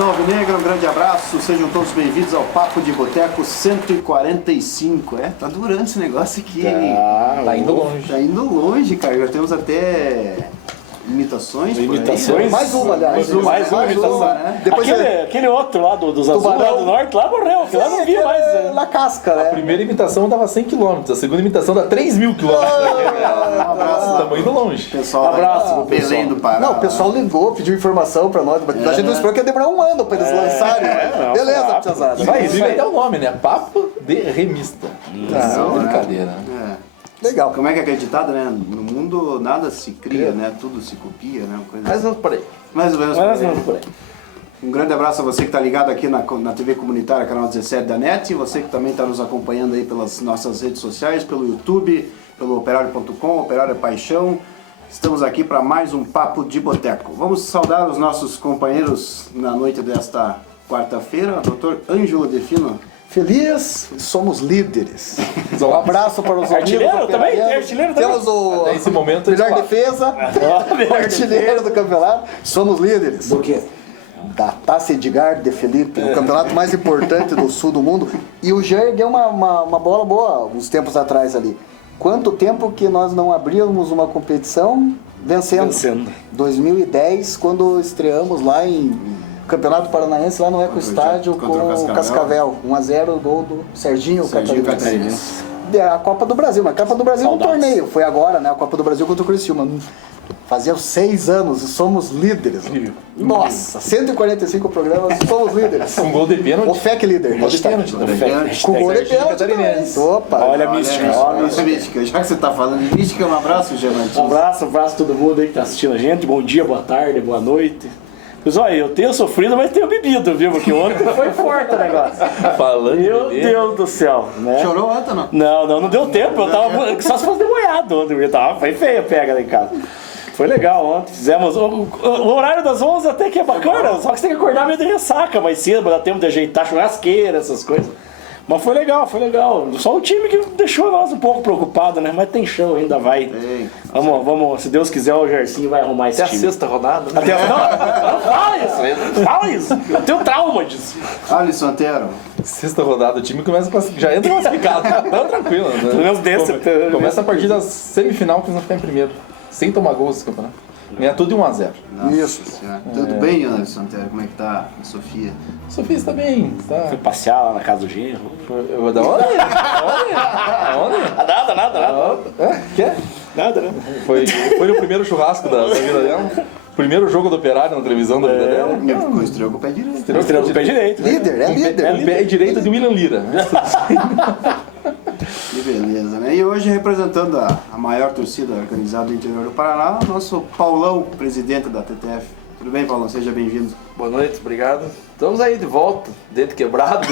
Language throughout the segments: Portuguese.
Nação Alvinegra, um grande abraço, sejam todos bem-vindos ao Papo de Boteco 145. Tá durando esse negócio aqui, hein? Tá indo longe. Tá indo longe, cara, já temos até imitações. Imitações? Mais uma, aliás. Mais uma imitação. Né? Depois Aquele outro lá dos Azul, lá do Norte, lá morreu, lá não via mais. Né? Na casca, né? A primeira imitação dava 100 km, a segunda imitação dá 3.000 km. Um abraço, Estamos indo longe. pessoal. Abraço pro Belém do Pará. Não, o pessoal ligou, pediu informação pra nós, mas a gente não esperou que ia demorar um ano pra eles lançarem. não, Beleza, rápido. piazada. Inclusive até o nome, né? Papo de remista. Não, né? Brincadeira. Legal. Como é que é acreditado, né? No mundo nada se cria, né? Tudo se copia, né? Uma coisa Mas não por aí. mais ou menos Mas por aí. não por aí. Um grande abraço a você que está ligado aqui na TV Comunitária, canal 17 da NET, e você que também está nos acompanhando aí pelas nossas redes sociais, pelo YouTube, pelo operário.com, Operário é Paixão. Estamos aqui para mais um Papo de Boteco. Vamos saudar os nossos companheiros na noite desta quarta-feira, Dr. Ângelo Defino. Feliz, somos líderes. Um abraço para os amigos. Artilheiro também? Tem artilheiro também? Temos o Até esse momento, melhor eles defesa, o artilheiro do campeonato. Somos líderes. Do quê? Da Taça Edgar de Felipe, o campeonato mais importante do sul do mundo. E o Jair deu uma bola boa uns tempos atrás ali. Quanto tempo que nós não abríamos uma competição vencendo? 2010, quando estreamos lá em Campeonato Paranaense, lá no Eco Estádio com o Cascavel. 1-0, gol do Serginho Catarinense. A Copa do Brasil, mas a Copa do Brasil é um torneio. Foi agora, né? A Copa do Brasil contra o Criciúma. Fazia 6 anos e somos líderes. Nossa, 145 programas, somos líderes. Com gol de pênalti. O FEC líder. Gol de pênalti também. Com gol de pênalti também. Catarinense. Opa. Olha a mística. Olha a mística. Já que você está falando de mística, um abraço, Gerante. Um abraço a todo mundo aí que tá assistindo a gente. Bom dia, boa tarde, boa noite. Pessoal, eu tenho sofrido, mas tenho bebido, viu? Porque ontem foi forte o negócio. Falando Meu de Deus do céu, né? Chorou ontem, não? Não deu tempo. Eu tava só se fosse demoiado ontem. Foi feia a pega lá em casa. Foi legal ontem. Fizemos o horário das 11 até que é bacana, só que você tem que acordar meio de ressaca mais cedo, pra dar tempo de ajeitar churrasqueira, essas coisas. Mas foi legal. Só o time que deixou nós um pouco preocupados, né? Mas tem show, ainda vai. Tem. Vamos, se Deus quiser, o Gersinho vai arrumar esse Até a time. sexta rodada. Até não fala isso. Eu tenho trauma disso. Alisson Antero. sexta rodada, o time começa já entra classificado. Tá tranquilo, né? Pelo menos desse. Começa a partir da semifinal que eles vão ficar em primeiro. Sem tomar gols esse campeonato. Ganha tudo de 1-0. Nossa Isso. Senhora. Tudo bem, Alisson Antero? Como é que tá a Sofia? Sofia está bem. Fui passear lá na casa do Genro. Eu vou dar onde? Nada. Quer? Nada, né? Foi no primeiro churrasco da vida dela. Primeiro jogo do Operário na televisão da vida dela. Estreou com o pé direito. Estreou com o pé direito. Líder, é líder. O pé direito de William Lira. Que beleza, né? E hoje, representando a maior torcida organizada do interior do Paraná, o nosso Paulão, presidente da TTF. Tudo bem, Paulão? Seja bem-vindo. Boa noite, obrigado. Estamos aí de volta, dentro quebrado.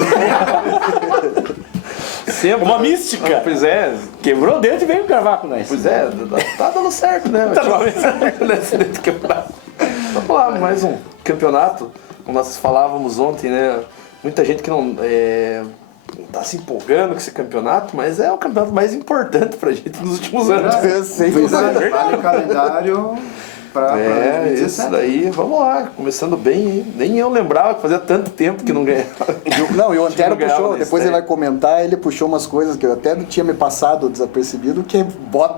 Sempre. Uma mística. Pois é, Quebrou o dedo e veio gravar com nós. pois é, tá dando certo, né? Tá dando Nesse dentro quebrado. Vamos lá, mais um campeonato, como nós falávamos ontem, né? Muita gente que não tá se empolgando com esse campeonato, mas é o campeonato mais importante pra gente nos últimos anos. Vale o calendário para 2017. Isso daí, vamos lá, começando bem, hein? Nem eu lembrava que fazia tanto tempo que não ganhava. Não, e o Antero Não ganhava puxou, nesse depois ele tempo. vai comentar, ele puxou umas coisas que eu até tinha me passado desapercebido, que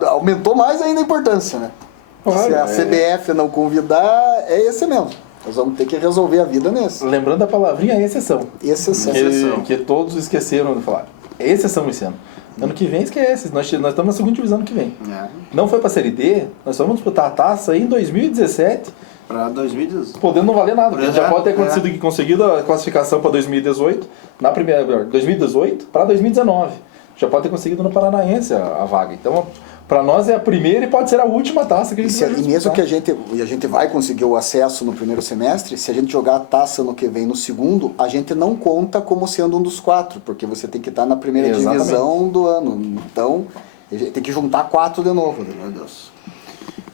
aumentou mais ainda a importância, né? Se a CBF não convidar, é esse mesmo. Nós vamos ter que resolver a vida nesse. Lembrando a palavrinha exceção. Exceção. Que todos esqueceram de falar. É exceção esse ano. Ano que vem esquece. Nós estamos na segunda divisão ano que vem. Não foi pra Série D, nós vamos disputar a taça aí em 2017. Para 2018. Podendo não valer nada, porque já pode ter É. conseguido a classificação para 2018, na primeira, 2018 para 2019. Já pode ter conseguido no Paranaense a vaga. Então, para nós é a primeira e pode ser a última taça que a gente vai E mesmo disputar. que a gente vai conseguir o acesso no primeiro semestre, se a gente jogar a taça no que vem no segundo, a gente não conta como sendo um dos 4, porque você tem que estar na primeira Exatamente. divisão do ano. Então, a gente tem que juntar 4 de novo. Meu Deus.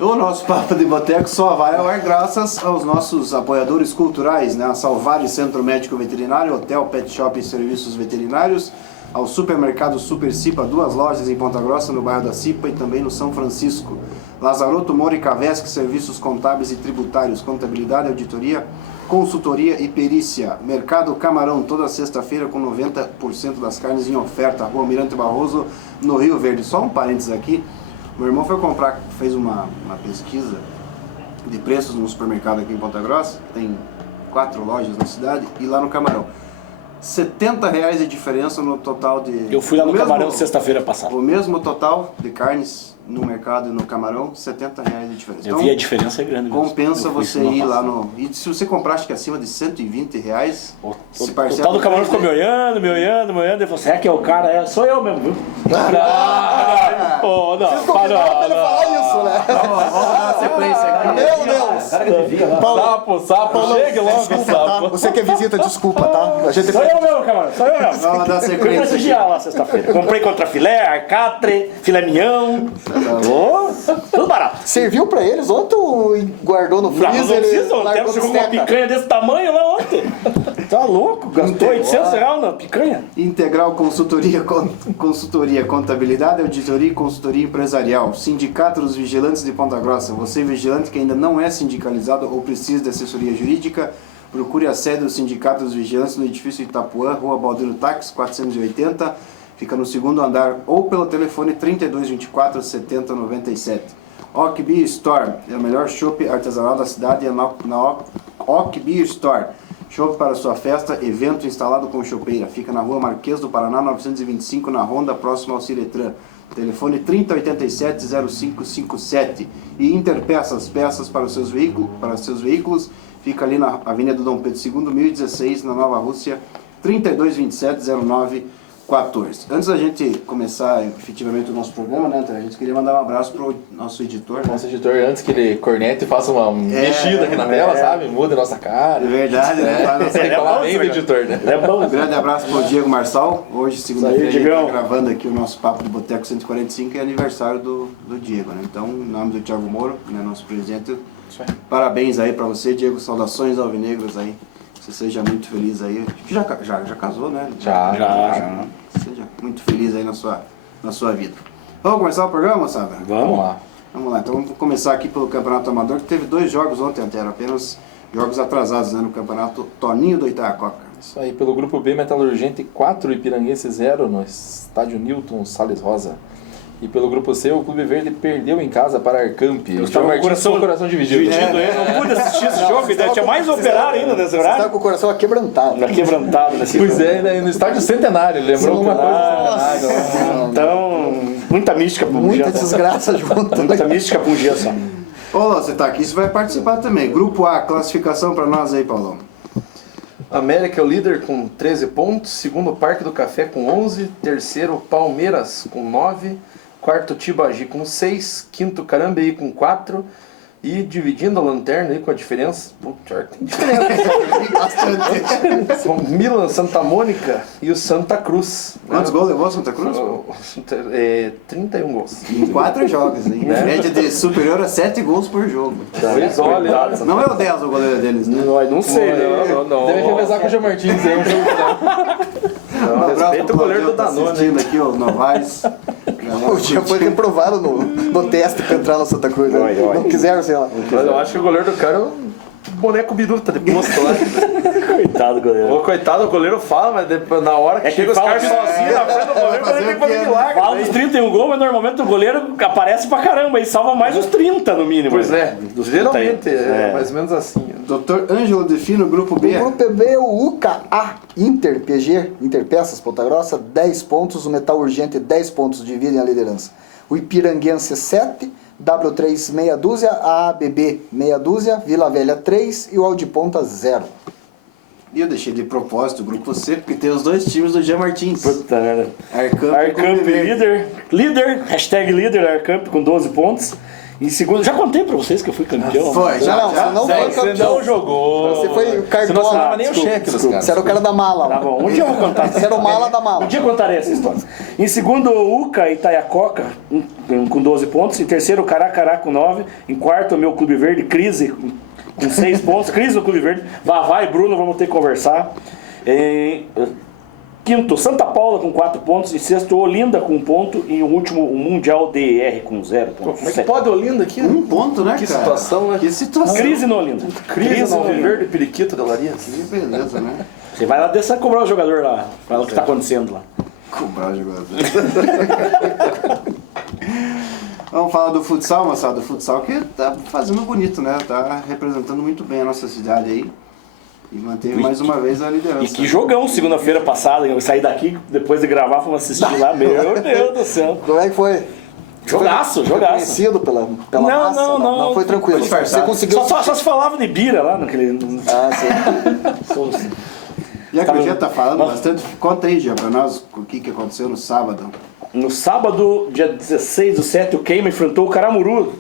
O nosso Papo de Boteco só vai ao ar graças aos nossos apoiadores culturais, né? A Salvare Centro Médico Veterinário, Hotel Pet Shop e Serviços Veterinários, ao supermercado Super Cipa, 2 lojas em Ponta Grossa, no bairro da Cipa e também no São Francisco. Lazaroto, Moura e Cavesc, serviços contábeis e tributários, contabilidade, auditoria, consultoria e perícia. Mercado Camarão, toda sexta-feira com 90% das carnes em oferta. Rua Mirante Barroso, no Rio Verde. Só um parênteses aqui, meu irmão foi comprar, fez uma pesquisa de preços no supermercado aqui em Ponta Grossa, tem 4 lojas na cidade, e lá no Camarão. R$70 de diferença no total de... Eu fui lá no Camarão sexta-feira passada. O mesmo total de carnes no mercado e no Camarão, R$70 de diferença. Eu vi a diferença é grande mesmo. Compensa você ir lá no... E se você comprar, acho que acima de R$120, se O parcela... tal do Camarão ficou me olhando, ele falou assim, é que é o cara, sou eu mesmo, viu? Não, Combinaram pra ele falar isso, né? Vamos dar uma sequência aqui. Meu Deus! Sapo, chegue logo, Desculpa, tá? sapo. Você que é visita, desculpa, tá? A gente Sou eu mesmo, Camarão, sou eu mesmo. Vamos dar Fui sequência aqui. prestigiar lá sexta-feira. Comprei contra filé, arcatre, filé mignon. Tudo barato. Serviu pra eles ontem ou guardou no Não, não freezer? precisa, o largou Theo no chegou com uma esteca? picanha desse tamanho lá ontem. Tá louco? Gastou R$800 na picanha? Integral Consultoria, Contabilidade, Auditoria e Consultoria Empresarial. Sindicato dos Vigilantes de Ponta Grossa. Você, vigilante que ainda não é sindicalizado ou precisa de assessoria jurídica, procure a sede do Sindicato dos Vigilantes no edifício Itapuã, Rua Baldeiro Táxi, 480. Fica no 2º andar, ou pelo telefone 3224 7097. Ock Beer Store, é o melhor chopp artesanal da cidade, é na Ock Beer Store. Chopp para sua festa, evento instalado com chopeira. Fica na Rua Marquês do Paraná, 925, na Ronda, próximo ao Ciretran. Telefone 3087-0557. E Interpeças, peças para os seus veículos, fica ali na Avenida Dom Pedro II, 1016, na Nova Rússia, 3227-0914. Antes da gente começar efetivamente o nosso programa, né, André, a gente queria mandar um abraço pro nosso editor, né? Nosso editor, antes que ele cornete e faça uma mexida aqui na tela, sabe? Muda a nossa cara. É verdade, né? Tem que falar bem do editor, né? É bom. Um grande abraço pro Diego Marçal. Hoje, segunda-feira, a gente Diegão. tá gravando aqui o nosso Papo de Boteco 145, é aniversário do Diego, né? Então, em nome do Thiago Moro, né, nosso presidente, parabéns aí pra você, Diego. Saudações alvinegras aí. Você seja muito feliz aí. Já casou, né? Já. Seja muito feliz aí na sua vida. Vamos começar o programa, moçada? Vamos lá. Vamos lá, então vamos começar aqui pelo Campeonato Amador, que teve 2 jogos ontem, Antero, apenas jogos atrasados, né, no Campeonato Toninho do Itacoca. Isso aí, pelo grupo B, Metalurgente 4, Ipiranguense 0 no estádio Newton Salles Rosa. E pelo grupo C, o Clube Verde perdeu em casa para Arcamp. Eu estava com o coração dividido. Não pude assistir esse jogo, ainda tinha mais operário ainda nesse Você tá horário. com o coração aquebrantado. Quebrantado nesse Pois jogo. é, no estádio Centenário, lembrou alguma coisa do Centenário. Então, muita mística pra um Muita dia. desgraça junto. Muita mística pra um dia só. Ô, você tá aqui, você vai participar também. Grupo A, classificação pra nós aí, Paulão. América é o líder com 13 pontos, segundo Parque do Café com 11, terceiro Palmeiras com 9, quarto Tibagi com 6, quinto Carambeí com 4 e dividindo a lanterna aí com a diferença, putz, tem diferença, com Milan, Santa Mônica e o Santa Cruz. Quantos gols levou Santa Cruz? 31 gols. Em 4 jogos, hein? Média de superior a 7 gols por jogo. Pois olha, Não é o 10 o goleiro deles, né? Não sei, não. Deve revezar com o Jean Martins aí, um jogo, né? Um abraço respeita pro o goleiro Claudio, do tá Danone, assistindo aqui, o Novaes. O dia foi reprovado no teste pra entrar no Santa Cruz. Né? Não quiseram, sei lá. mas eu acho que o goleiro do cara é um boneco biruta de posto lá. Coitado, goleiro. Ô, coitado, o goleiro fala, mas depois, na hora que É que chega os fala caras que- sozinhos na frente do goleiro, fazer ele tem que o fazer quê? milagre. Fala dos 31 gols, mas normalmente o goleiro aparece pra caramba e salva mais uns 30 no mínimo. Pois é, Dos geralmente 30 aí. é mais ou menos assim. Doutor Ângelo define o grupo B. O grupo B é o UCA-A Inter PG, Interpeças, Ponta Grossa, 10 pontos. O Metal Urgente, 10 pontos, dividem a liderança. O Ipiranguense, 7. W3, meia dúzia. A ABB, meia dúzia. Vila Velha, 3. E o Aldiponta, 0. E eu deixei de propósito o grupo C, porque tem os 2 times do Jean Martins. Puta merda. Arcamp e Arcamp Clube Verde. líder, hashtag líder Arcamp com 12 pontos. Em segundo, já contei pra vocês que eu fui campeão. Foi, já. Não, você não foi Você campeão. não jogou. Você foi Você não cartola. assinava nem o cheque dos caras. Você era o cara da mala. Tá bom, um dia eu vou contar. Você era o mala da mala. Um dia eu contarei essa história. Em segundo, o UCA Itaiacoca, com 12 pontos. Em terceiro, o Caracará, com 9. Em quarto, o meu Clube Verde, Crise, com 6 pontos. Crise no Clube Verde. Vavá e Bruno, vamos ter que conversar. Quinto, Santa Paula com 4 pontos. Em sexto, Olinda com 1 ponto. E o último, o Mundial DR com 0 pontos. Como é que pode Olinda aqui? Um ponto, né, Que cara? situação, né? Que situação. Crise no Olinda. Crise no Olinda. Verde Periquito de Olaria. Que beleza, né? Você vai lá descer cobrar o jogador lá. Fala o que tá acontecendo lá. Cobrar o jogador. Vamos falar do futsal, moçada. Do futsal que tá fazendo bonito, né? Tá representando muito bem a nossa cidade aí. E manteve mais uma vez a liderança. E que jogão segunda-feira passada. Eu saí daqui, depois de gravar, fomos assistir lá. Meu Deus do céu. Como é que foi? Jogaço. Conhecido pela massa? Não. Foi tranquilo. Você conseguiu... Só se falava de bira lá naquele... Ah, sim. Já que o Gia tá falando bastante, conta aí, Gia, pra nós o que aconteceu no sábado. No sábado, dia 16/7, o Queima enfrentou o Caramuru,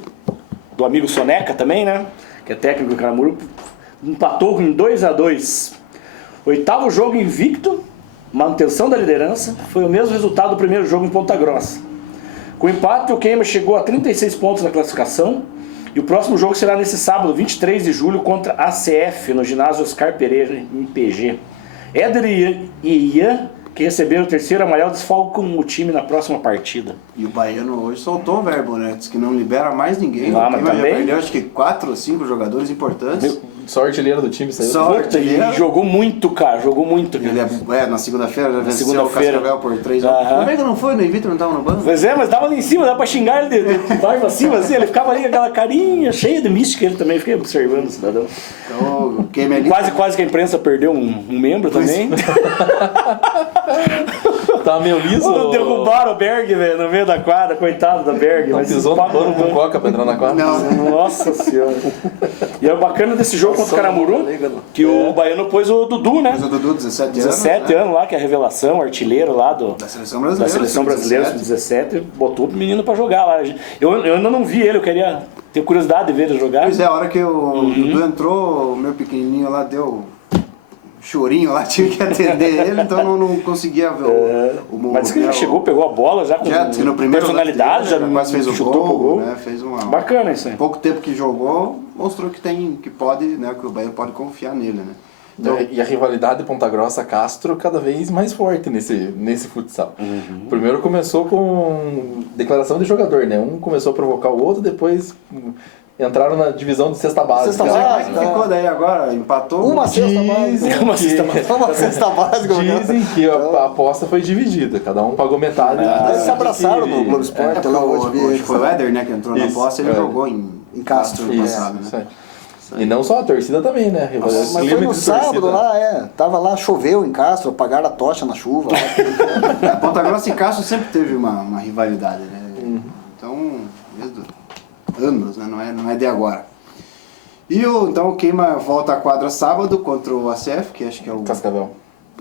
do amigo Soneca também, né? Que é técnico do Caramuru. Empatou em 2-2. 8º jogo invicto, manutenção da liderança. Foi o mesmo resultado do primeiro jogo em Ponta Grossa. Com o empate, o Queima chegou a 36 pontos na classificação. E o próximo jogo será nesse sábado, 23 de julho, contra a ACF, no ginásio Oscar Pereira, em PG. Éder e Ian, que receberam o terceiro amarelo, desfalcam o time na próxima partida. E o Baiano hoje soltou o verbo, né? Diz que não libera mais ninguém. Ah, O mas Queima já também- perdeu acho que 4 ou 5 jogadores importantes. Só artilheiro do time saiu. Só Puta, e artilheiro. jogou muito, cara. Jogou muito. Ele na segunda-feira, ele venceu o segunda-feira. Cascavel por 3 Aham. Como é que não foi? O Ney Vitor não tava no banco? Pois é, mas tava ali em cima, dá pra xingar ele de baixo pra cima, assim. Ele ficava ali com aquela carinha cheia de mística. Ele também fiquei observando o cidadão. Então, o Queima ali... Quase que a imprensa perdeu um membro também. Tá meio liso. Derrubaram o Berg, velho, no meio da quadra. Coitado da Berg. Não mas pisou no papo pano com não- coca pra entrar na quadra. Não, Nossa senhora. E é o bacana desse jogo contra o Caramuru, que o Baiano pôs o Dudu, né? mas o Dudu, 17 anos. 17 né? anos lá, que é a revelação, artilheiro lá Da seleção brasileira. da seleção brasileira, 17, botou o menino pra jogar lá. Eu ainda não vi ele, eu queria ter curiosidade de ver ele jogar. Pois é, a hora que o Dudu entrou, o meu pequenininho lá deu chorinho lá, tive que atender ele, então não conseguia ver o Mas disse que ele chegou, pegou a bola já com já, disse que no primeiro personalidade, já quase fez o chutou pro gol, gol. né? Fez uma Bacana isso aí. pouco tempo que jogou, mostrou que pode, né, que o Bahia pode confiar nele, né? Então, e a rivalidade Ponta Grossa-Castro cada vez mais forte nesse futsal. Primeiro começou com declaração de jogador, né? Um começou a provocar o outro, depois entraram na divisão de cesta básica. Cesta Como é básica. que ficou daí agora? Empatou? Uma cesta básica. Dizem Uma cesta básica. Uma cesta básica. Dizem que a aposta foi dividida, cada um pagou metade. Eles se abraçaram no Globo Esporte, lá hoje. Hoje foi o Éder, né, que entrou na Isso, posse, ele é. jogou em Castro. no Isso, passado, isso né? aí. E não só a torcida também, né? Mas foi no sábado lá, Tava lá, choveu em Castro, apagaram a tocha na chuva. Lá. Ponta Grossa e Castro sempre teve uma rivalidade, né? Então, desde anos, né? Não é de agora. E então o Queima volta à quadra sábado contra o ACF, que acho que é o Cascavel.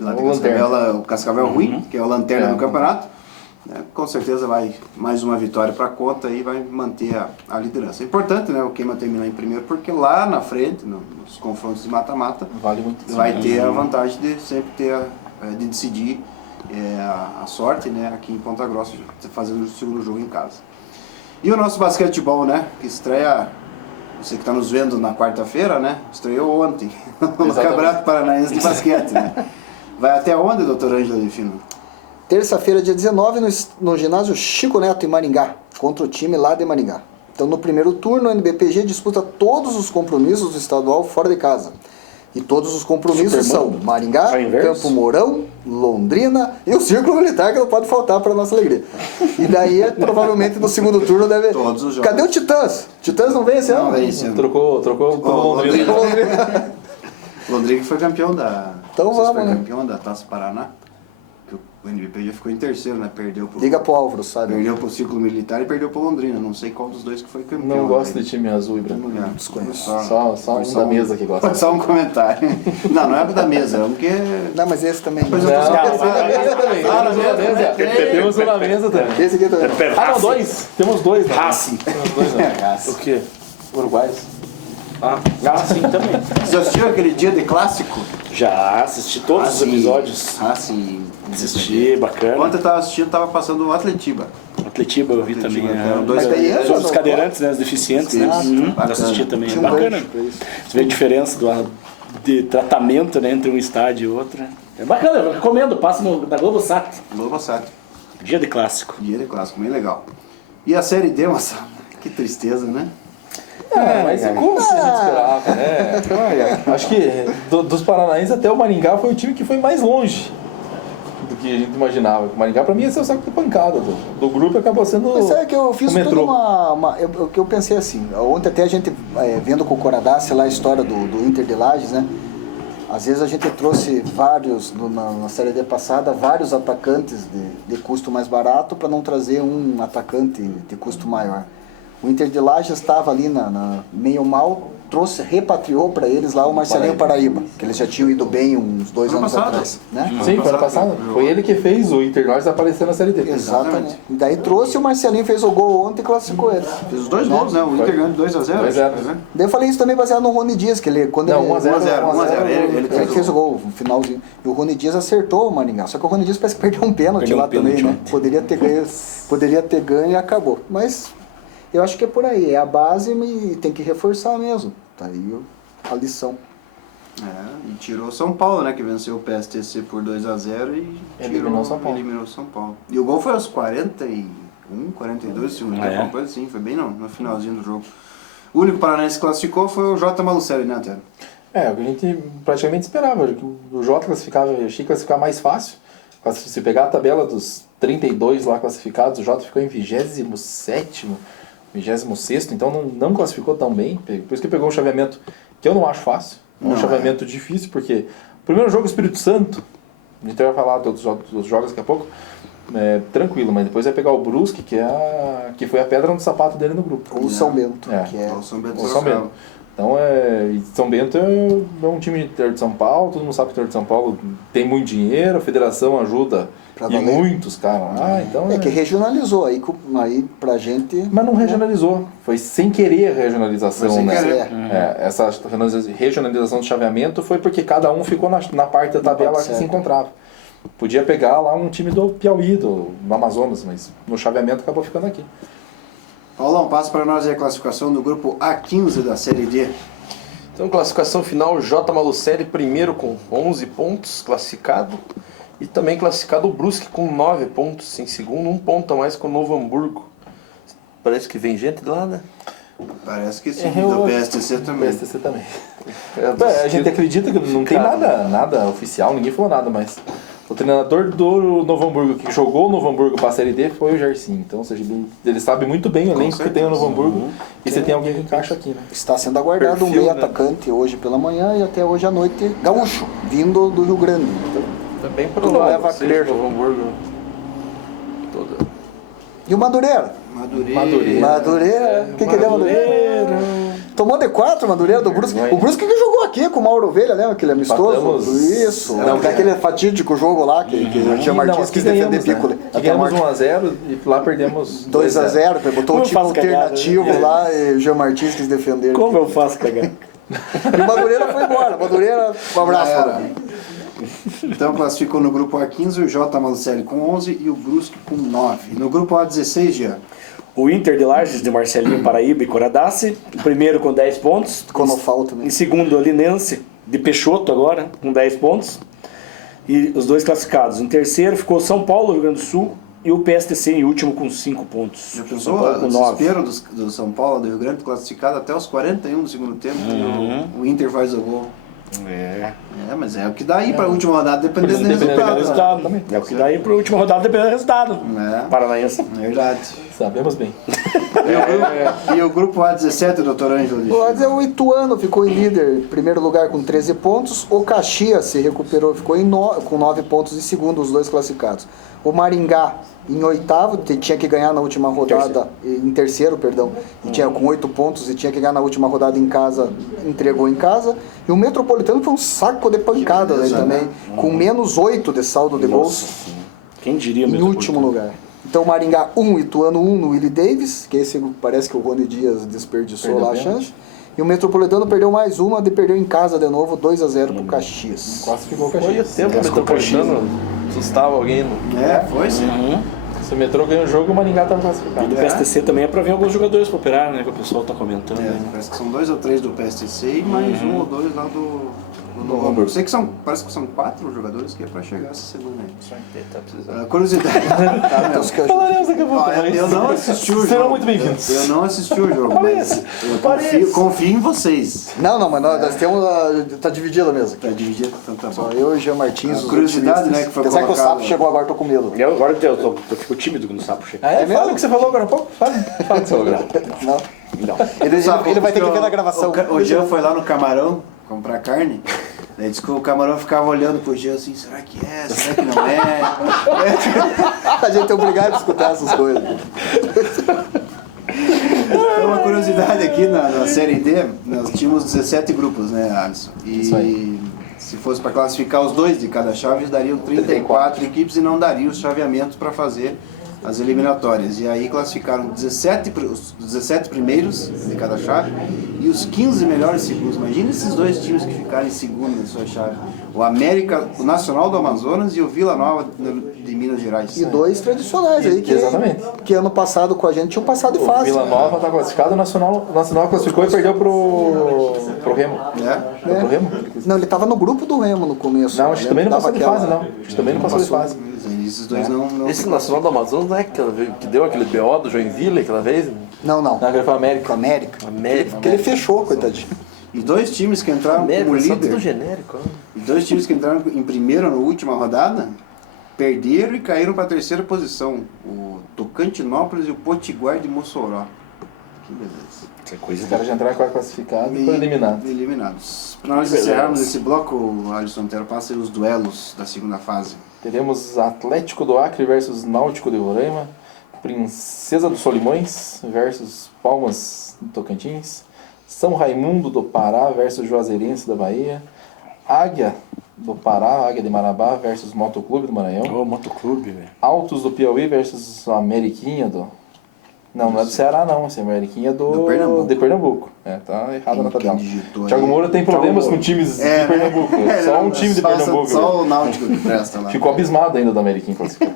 lá de O Cascavel, o Cascavel Ruim, que é o lanterna do campeonato. Né? Com certeza vai mais uma vitória para a conta e vai manter a liderança. É importante, né, o Queima terminar em primeiro, porque lá na frente, nos confrontos de mata-mata, Vale muito. vai ter a vantagem de sempre ter de decidir a sorte, né, aqui em Ponta Grossa, fazendo o segundo jogo em casa. E o nosso basquetebol, né, que estreia, você que está nos vendo na quarta-feira, né, estreou ontem, no Exatamente. Campeonato Paranaense de Basquete, né. Vai até onde, doutor Ângelo Delfino? Terça-feira, dia 19, no ginásio Chico Neto, em Maringá, contra o time lá de Maringá. Então, no primeiro turno, o NBPG disputa todos os compromissos do estadual fora de casa. E todos os compromissos são Maringá, Ao inverso. Campo Mourão, Londrina e o Círculo Militar, que não pode faltar para nossa alegria. E daí, provavelmente, no segundo turno deve... Todos os jogos. Cadê o Titãs? Titãs não vem esse ano? Não vem esse ano. Trocou com o Londrina. Londrina. Londrina que foi campeão da... Então não sei se vamos, foi né? campeão da Taça Paraná. Que o NBPG ficou em terceiro, né? Perdeu pro... Liga pro Álvaro, sabe? Perdeu pro Círculo Militar e perdeu pro Londrina. Não sei qual dos dois que foi campeão. Não gosto né? de time azul e branco. É, Desconheço. Só um da mesa que gosta. Foi só um comentário. Não é da mesa, é porque... Não, mas esse também. Mas eu tô Temos um na mesa também. Esse aqui também. Ah, não, dois. Temos dois. Né? Racing. Temos dois, né? O quê? Uruguaios. Racing também. Você assistiu aquele dia de clássico? Já assisti todos os episódios. Sim. Assisti, bacana. Ontem eu tava assistindo, tava passando o Atletiba. Atletiba eu vi Atletiba, também. eram dois Mas daí é Os só- cadeirantes, né? Os deficientes, né? Bacana. Assisti também. Tinha um Bacana. gancho pra isso. Você vê a diferença de tratamento, né, entre um estádio e outro. É bacana, eu recomendo, passa na Globosat. Globosat. Dia de clássico. Dia de clássico, bem legal. E a Série D, nossa, que tristeza, né? Mas como se a gente esperava, né? Acho que dos paranaenses até o Maringá foi o time que foi mais longe do que a gente imaginava. O Maringá pra mim ia ser o saco de pancada do grupo, acabou sendo Mas sabe que eu fiz o toda metrô. eu pensei assim, ontem até a gente, vendo com o Coradassi lá a história do Inter de Lages, né? Às vezes a gente trouxe vários, na Série D passada, vários atacantes de custo mais barato para não trazer um atacante de custo maior. O Inter de Lages estava ali meio mal, repatriou para eles lá o Marcelinho Paraíba, que eles já tinham ido bem uns 2 Ano anos passado. atrás. Né? Sim, foi ano passado. Foi ele que fez o Inter Lages aparecer na Série D. Exatamente. E daí trouxe o Marcelinho, fez o gol ontem e classificou ele. Fez os dois gols, né? O Inter ganhou de 2-0. 2-0. né? Daí eu falei isso também baseado no Rony Dias, que ele, quando Não, ele 1-0, 1-0, ele fez o gol no finalzinho. E o Rony Dias acertou o Maringá. Só que o Rony Dias parece que perdeu um pênalti Perdeu um lá também, pênalti né? Poderia ter ganho e acabou. Mas eu acho que é por aí. É a base e tem que reforçar mesmo. Tá aí a lição. E tirou o São Paulo, né? Que venceu o PSTC por 2-0 e Eliminou São Paulo. eliminou o São Paulo. E o gol foi aos 41, 42, segundo tempo, uma coisa assim. Foi bem no finalzinho do jogo. O único paranaense que classificou foi o J. Malucelli, né, Antero? O que a gente praticamente esperava. Que o Jota classificava, eu achei que classificar mais fácil. Se pegar a tabela dos 32 lá classificados, o Jota ficou em 27º, 26º, então não classificou tão bem. Por isso que pegou um chaveamento que eu não acho fácil. É um chaveamento difícil, porque o primeiro jogo, Espírito Santo, a gente vai falar dos jogos daqui a pouco, tranquilo, mas depois vai pegar o Brusque, que foi a pedra no sapato dele no grupo. Ou o São Bento, É. que é... O São Bento O São Bento. Então, e São Bento é um time de interior de São Paulo, todo mundo sabe que o interior de São Paulo tem muito dinheiro, a federação ajuda Pra e valer. muitos caras lá, então... É que regionalizou aí pra gente... Mas não regionalizou, foi sem querer a regionalização, Foi sem né? querer. Essa regionalização do chaveamento foi porque cada um ficou na parte da tabela que certo. se encontrava. Podia pegar lá um time do Piauí, do Amazonas, mas no chaveamento acabou ficando aqui. Paulão, passa para nós aí a classificação do grupo A15 da Série D. Então, classificação final, J. Malucelli primeiro com 11 pontos, classificado. E também classificado o Brusque com 9 pontos em segundo, 1 ponto a mais com o Novo Hamburgo. Parece que vem gente de lá, né? Parece que sim, do PSTC também. PSTC também. A gente acredita que não tem nada oficial, ninguém falou nada, mas o treinador do Novo Hamburgo, que jogou o Novo Hamburgo para a Série D, foi o Jarcinho. Então, ou seja, ele sabe muito bem o elenco que tem o Novo Hamburgo e você tem alguém que encaixa aqui, né? Está sendo aguardado Perfil, um meio né? atacante hoje pela manhã e até hoje à noite, gaúcho, vindo do Rio Grande. Então, Tá bem Tudo provável leva a que seja crer. Novo Hamburgo. Toda. e o Madureira? Madureira. Quem que é Madureira? Tomou D4, Madureira, do Brusque. O Brusque que jogou aqui com o Mauro Ovelha, lembra? Aquele amistoso? Empatamos. Isso. Não, aquele fatídico jogo lá que o Jean Martins quis defender Piccoli. Aqui ganhamos 1-0 e lá perdemos 2-0, botou um Como time faz cagada, alternativo né? lá e o Jean Martins quis defender. Como eu faço cagar? E o Madureira foi embora. Madureira, um abraço, Madureira. Então classificou no grupo A15 o J. Malucelli com 11 e o Brusque com 9. No grupo A16, Jean. O Inter de Lages, de Marcelinho Paraíba e Coradassi, primeiro com 10 pontos. Conofal também. Em segundo, o Linense, de Peixoto agora, com 10 pontos. E os dois classificados. Em terceiro ficou São Paulo, Rio Grande do Sul, e o PSTC em último com 5 pontos. Já São pensou Paulo o com 9. desespero do São Paulo, do Rio Grande, classificado até os 41 do segundo tempo e o Inter faz o gol. Mas é o que dá aí para a última rodada, dependendo do Dependendo do resultado. resultado. É o que dá aí para a última rodada, dependendo do resultado. Paranaense. Verdade. Sabemos bem. E o grupo A17, doutor Ângelo? O Ituano ficou em líder, primeiro lugar com 13 pontos. O Caxias se recuperou, ficou com 9 pontos em segundo, os dois classificados. O Maringá em oitavo, tinha que ganhar na última rodada, em terceiro, perdão, e tinha com 8 pontos e tinha que ganhar na última rodada em casa, entregou em casa. E o Metropolitano foi um saco de pancada aí também, com menos 8 de saldo de gols, Quem diria em mesmo? último lugar. Então Maringá 1, Ituano 1 no Willie Davis, que esse parece que o Rony Dias desperdiçou Perdeu lá a pênalti. chance. E o Metropolitano perdeu mais uma, perdeu em casa de novo, 2-0 pro Caxias. Classificou o Foi o Caxias. tempo que o Metropolitano assustava alguém. Foi sim. Se o Metrô ganha o jogo, o Maringá estava E classificado. do PSTC também é para ver alguns jogadores para operar, né? Que o pessoal tá comentando. Parece que são 2 ou 3 do PSTC e mais 1 ou 2 lá Novo Hamburgo. Sei que parece que são 4 jogadores que é pra chegar essa semana aí. Tá precisando. Curiosidade. Falaremos daqui a pouco. Eu não assisti o jogo. Serão muito bem-vindos. Eu não assisti o jogo, mas eu confio em vocês. Não, mas nós temos. Tá dividida mesmo. Pra dividir, então tá Só bom. eu e o Jean Martins. os Curiosidade, otimistas. né, que foi Apesar que o colocado- sapo chegou agora, tô com medo. Eu agora eu fico tímido quando o sapo chega. É mesmo? fala o que você falou agora há pouco. Fala o que você falou agora. Não. Não. Ele vai ter que ver na gravação. O Jean foi lá no Camarão comprar carne. Daí disse que o Camarão ficava olhando pro Jean assim, será que é? Será que não é? A gente é obrigado a escutar essas coisas. Então, uma curiosidade aqui na Série D, nós tínhamos 17 grupos, né, Alisson? Isso E se fosse para classificar os 2 de cada chave, dariam 34 equipes e não daria os chaveamentos para fazer as eliminatórias. E aí classificaram os 17 primeiros de cada chave e os 15 melhores segundos. Imagina esses 2 times que ficaram em segundo na sua chave. O América, o Nacional do Amazonas e o Vila Nova de Minas Gerais. E 2 tradicionais aí, Exatamente. que ano passado com a gente tinham passado de O fase. Vila Nova tá classificado, o Nacional classificou e perdeu pro Remo. Foi pro Remo? Não, ele tava no grupo do Remo no começo. Não, acho que também não Dava passou de aquela- fase, não. Acho que também não passou de fase. Esses 2 não Esse Nacional do Amazonas não é que deu aquele BO do Joinville aquela vez? Não. Não, aquele foi o Com a América. América. América. Porque ele fechou, coitadinho. E 2 times que entraram América, como só tudo líder. genérico. Né? E 2 times que entraram em primeiro na última rodada perderam e caíram para a 3ª posição. O Tocantinópolis e o Potiguar de Mossoró. Que beleza. Que coisa Os caras já entraram quase classificados e foram eliminados. Eliminados. Para nós encerrarmos esse bloco, Alisson Antero, passa aí os duelos da segunda fase. Teremos Atlético do Acre versus Náutico de Roraima, Princesa dos Solimões versus Palmas do Tocantins, São Raimundo do Pará versus Juazeirense da Bahia, Águia do Pará, Águia de Marabá versus Motoclube do Maranhão, Ô, motoclube, velho. Altos do Piauí versus Ameriquinha do... Não é do Ceará não, esse Ameriquinha é Do Pernambuco. de Pernambuco. Tá errado na tabela. digitou Thiago aí? Moura tem problemas com times de Pernambuco. Só um time de Pernambuco. Só o Náutico que presta lá. Ficou abismado ainda do Ameriquinha classificar.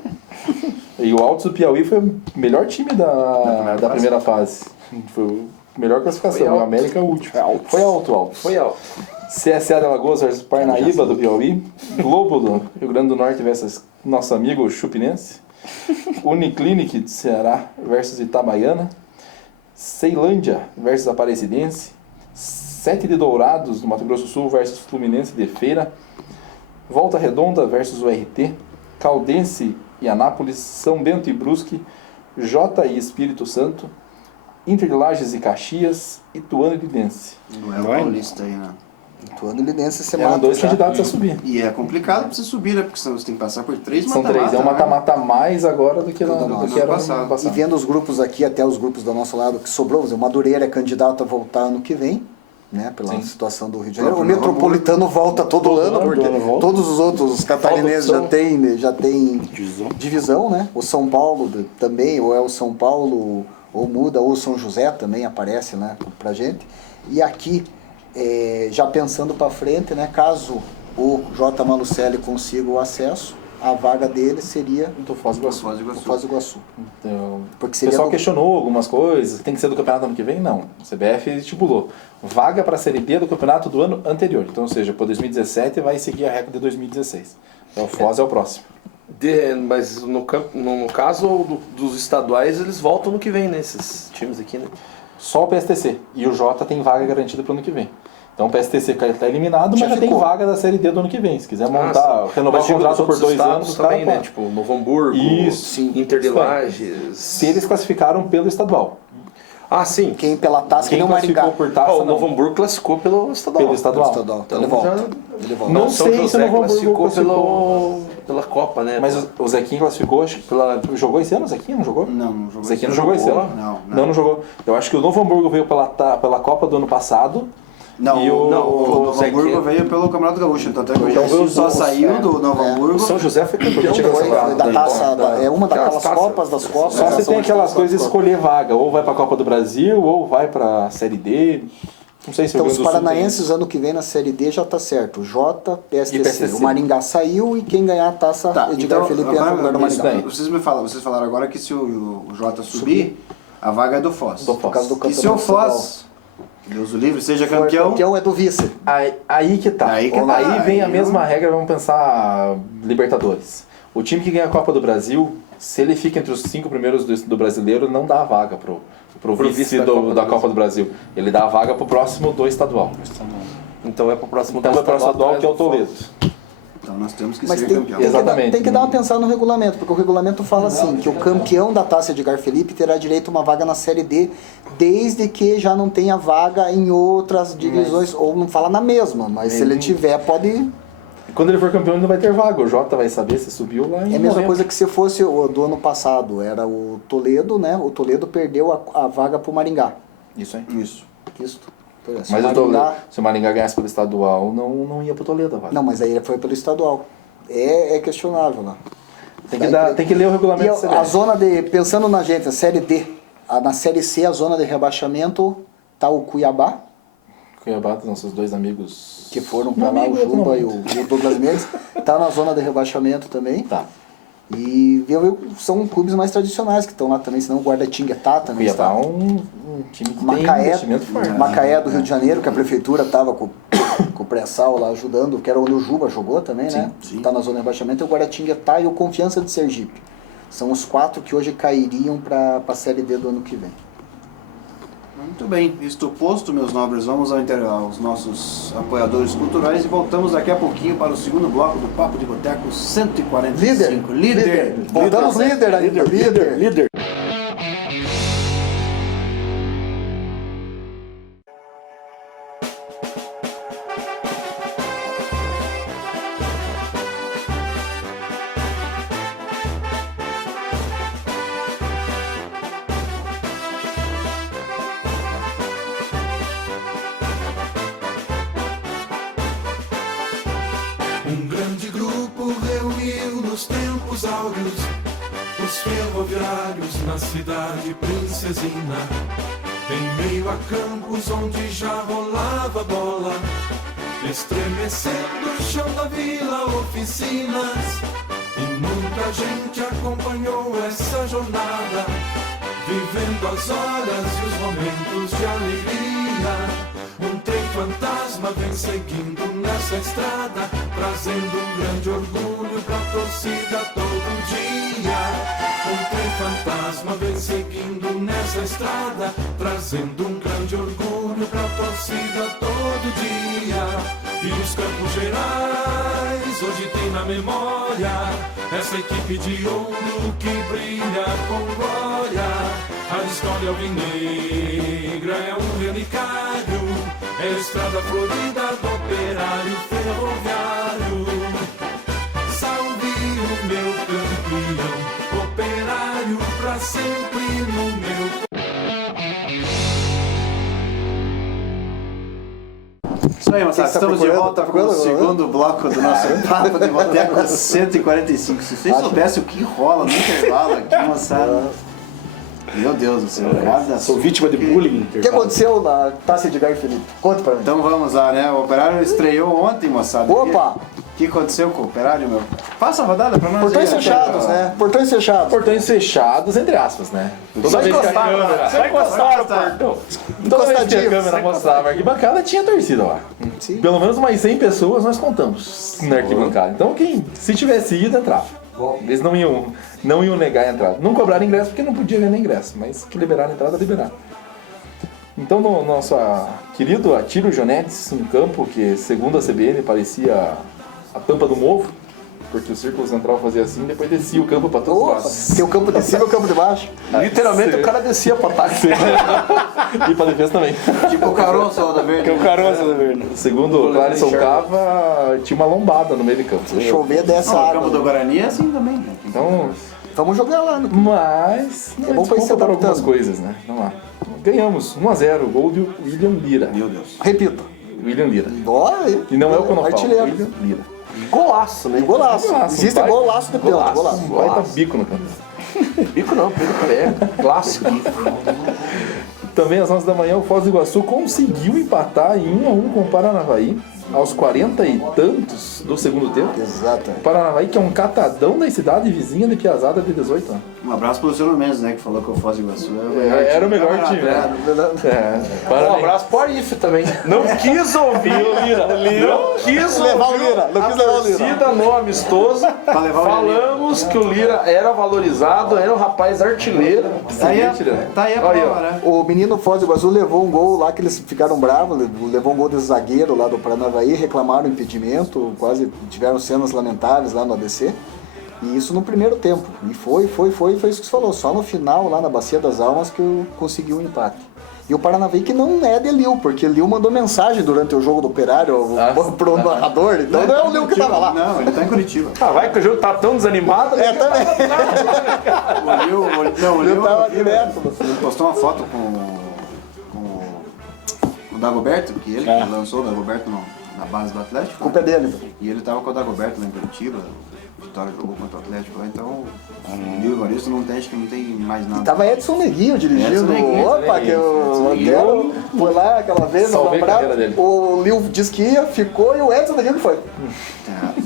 E o Altos do Piauí foi o melhor time da primeira fase. Foi o melhor classificação. O América é o último. Foi alto. Foi alto. CSA de Alagoas versus Parnaíba do Piauí. Globo do Rio Grande do Norte versus nosso amigo Chupinense. Uniclinic do Ceará versus Itabaiana. Ceilândia versus Aparecidense. 7 de Dourados do Mato Grosso do Sul versus Fluminense de Feira. Volta Redonda versus URT. Caldense e Anápolis. São Bento e Brusque. Jota e Espírito Santo. Inter de Lages e Caxias. Ituano e Lidense. Duelo paulista aí, né? Atuando Linense se Eram mata. 2 candidatos a subir. E é complicado pra você subir, né? Porque senão você tem que passar por 3 São 3. É um mata-mata mais agora do que era no ano passado. passado. E vendo os grupos aqui, até os grupos do nosso lado que sobrou, vamos dizer, o Madureira é candidato a voltar ano que vem, né? Pela Sim. situação do Rio de Janeiro. O Próprio Metropolitano volta todo ano, ano, porque todo ano volta. todos os outros catarinenses já tem Divisão. divisão, né? O São Paulo também, ou é o São Paulo, ou muda, ou o São José também aparece, né? Pra gente. E aqui, já pensando para frente, né? Caso o J. Malucelli consiga o acesso, a vaga dele seria Do Foz do Iguaçu. Foz do o Iguaçu. Foz do Iguaçu. Então, Porque o seria pessoal do- questionou algumas coisas, tem que ser do campeonato ano que vem? Não. O CBF estipulou. Vaga para a Série B do campeonato do ano anterior. Então, ou seja, para 2017 vai seguir a regra de 2016. Então, o Foz é o próximo. Mas no caso dos estaduais, eles voltam no que vem, né? Esses times aqui, né? Só o PSTC. E o Jota tem vaga garantida para o ano que vem. Então o PSTC está eliminado, Já mas já tem ficou. vaga da Série D do ano que vem. Se quiser montar, renovar o Mas contrato os por outros 2 estados anos, os também, caras né? podem. Tipo, Novo Hamburgo, Isso, Inter de isso aí. Lages. Se eles classificaram pelo estadual. Ah, sim. Quem pela taça, Quem que não classificou Maringá. por taça, o não. Novo Hamburgo classificou pelo estadual. Pelo estadual. Estadual. Então Então ele volta. já- Ele volta. Não São sei se o José Novo Hamburgo classificou pela Copa, né? Mas o Zequinha classificou, acho que jogou esse ano? O Zequinha não jogou? Não jogou. O Zequinha não jogou esse ano? Não. jogou. Eu acho que o Novo Hamburgo veio pela Copa do ano passado. Não, E o- o o Novo Zequinha- Hamburgo veio pelo Campeonato Gaúcho, então até que o Então, Jaci só os- saiu do Novo é. Hamburgo. O São José foi campeão. Tinha Foi, classificado. da taça, é uma daquelas Aquelas copas das copas. Só né? você São tem aquelas das coisas de copas. escolher vaga. Ou vai pra Copa do Brasil, ou vai pra Série D. Não sei se Então o Rio os Grande do Sul paranaenses ano que vem na Série D já tá certo. J, PSTC. E PSTC. O Maringá saiu e quem ganhar a taça, Tá, Edgar então, Felipe entra no lugar do agora, Maringá. vocês falaram agora que se o Jota subir, a vaga é do Foz. Do Por causa do E se o campeonato Foz Deus o livre, seja for campeão. campeão é do vice. Aí que tá. Aí que tá. Aí vem a Aí mesma regra, vamos pensar Libertadores. O time que ganha a Copa do Brasil, se ele fica entre os 5 primeiros do brasileiro, não dá a vaga pro vice da Copa do Brasil. Ele dá a vaga pro próximo do estadual. Então é pro próximo Então vai para o estadual, que é o Toledo. Então nós temos que Mas ser tem, campeão. tem que dar, Exatamente. tem que dar uma pensada no regulamento, porque o regulamento fala assim, que o campeão da Taça Edgar Felipe terá direito a uma vaga na Série D, desde que já não tenha vaga em outras divisões, ou não fala na mesma, mas se ele tiver, pode... Quando ele for campeão, ele não vai ter vaga. O Jota vai saber se subiu lá em É a mesma novembro. coisa que se fosse o do ano passado, era o Toledo, né? O Toledo perdeu a vaga pro Maringá. Isso aí. Isso. Isso. Pois é, se Mas o Maringá... se o Maringá ganhasse pelo estadual, não ia pro Toledo a vaga. Não, mas aí ele foi pelo estadual. É questionável lá. Tem que ler o E regulamento. a zona de... Pensando na gente, a Série D, na Série C, a zona de rebaixamento, tá o Cuiabá, Cuiabá, dos nossos dois amigos... que foram pra lá, o Juba e o Douglas Mendes, tá na zona de rebaixamento também. Tá. E são clubes mais tradicionais que estão lá também, senão o Guarda-Tinguetá também Cuiabá está. é um time que tem Macaé, investimento forte. Macaé do Rio de Janeiro, que a prefeitura estava com o pré-sal lá ajudando, que era onde o Juba jogou também, né? sim. Tá na zona de rebaixamento, e o Guaratinguetá e o Confiança de Sergipe. São os 4 que hoje cairiam para a Série D do ano que vem. Muito bem, isto posto, meus nobres, vamos aos nossos apoiadores culturais e voltamos daqui a pouquinho para o segundo bloco do Papo de Boteco 145. Líder! Voltamos líder ainda, líder. Um grande grupo reuniu nos tempos áureos os ferroviários na cidade princesina, em meio a campos onde já rolava bola, estremecendo o chão da vila, oficinas, e muita gente acompanhou essa jornada, vivendo as horas e os momentos de alegria. Um trem fantasma vem seguindo nessa estrada, trazendo um grande orgulho pra torcida todo dia. Um trem fantasma vem seguindo nessa estrada, trazendo um grande orgulho pra torcida todo dia. E os Campos Gerais hoje tem na memória essa equipe de ouro que brilha com glória. A história alvinegra é um relicário, é a estrada florida do operário ferroviário. Salve o meu campeão, operário pra sempre no meu. Isso aí, moçada, Quem está estamos de procurando? volta Tá com o procurando? segundo bloco do nosso Papo de Boteco 145. Se vocês soubessem o que rola no intervalo aqui, moçada... Meu Deus do céu, cada... Sou vítima de bullying. O que aconteceu na Taça Edgar Felipe? Conta pra mim. Então vamos lá, né? O Operário estreou ontem, moçada. Opa! O que aconteceu com o Operário, meu? Passa a rodada pra nós. Portões aí, fechados, até- né? Portões fechados. Portões fechados, entre aspas, né? Toda vez que a câmera... Vai encostar o portão. Toda vez que a Encostadinho. câmera mostrava a arquibancada, tinha torcida lá. Sim. Pelo menos umas 100 pessoas nós contamos na arquibancada. Então, se tivesse ido, entrava. Eles não iam negar a entrada. Não cobraram ingresso porque não podia vender ingresso, mas que liberaram a entrada, liberaram. Então, no nosso querido Atílio Jonetes, um campo que, segundo a CBN, parecia a tampa do Movo, porque o círculo central fazia assim e depois descia o campo para todos os Opa, lados. tem o campo de cima e o campo de baixo. Literalmente o cara descia pro ataque. E para defesa também. Tipo o caroço da Verde. Que é o caroço do Verno. Segundo o Clarison Cava, tinha uma lombada no meio de campo. Se chover dessa O campo água. do Guarani é assim também. Né? Então, Vamos jogar lá. mas não É bom pra ir se desculpa para adaptando. algumas coisas, né? Vamos lá. Ganhamos 1-0, gol de William Lira. Meu Deus. Repita. William Lira. Bora aí. E não é o Conofal, Artilheiro. William Lira. Golaço, né? Golaço. Golaço, Existe vai. golaço de pênalti. Golaço. Um baita bico no campo. Bico não, Pedro pé. Clássico. Também às 11 da manhã o Foz do Iguaçu conseguiu empatar em 1-1 com o Paranavaí aos 40 e tantos do segundo tempo. Exatamente. Paranavaí, que é um catadão da cidade vizinha de Piazada de 18 anos. Um abraço pro Luciano Mendes, né? Que falou que o Foz do Iguaçu Era o melhor time, né? Um Parabéns. abraço pro Arif também. Não quis ouvir o Lira. Não quis levar o ouvir Lira, não quis levar o Lira. torcida no amistoso. levar o Falamos que o Lira era valorizado, era um rapaz artilheiro. Tá aí a Aí, prova, ó. né? O menino Foz do Iguaçu levou um gol lá que eles ficaram bravos, levou um gol desse zagueiro lá do Paranavaí, reclamaram impedimento, quase tiveram cenas lamentáveis lá no ABC. E isso no primeiro tempo. E foi isso que você falou. Só no final, lá na Bacia das Almas, que eu consegui um empate. E o Paranavaí que não é de Lil, porque Lil mandou mensagem durante o jogo do Operário pro narrador, então não é o Lil que tava lá. Não, ele tá em Curitiba. Ah, vai que o jogo tá tão desanimado. É, também. O Lil tava direto. Ele postou uma foto com o Dagoberto, que ele que lançou o Dagoberto na base do Atlético. A culpa é dele. E ele tava com o Dagoberto lá em Curitiba. Vitória jogou contra o Atlético lá, então o Lil Evaristo não tem, acho que não tem mais nada. Tava Edson Neguinho dirigindo. Edson Neguinho, Opa, que o Antero foi lá aquela vez, Salvei a bravo. carreira dele. O Lil disse que ia, ficou e o Edson Neguinho que foi.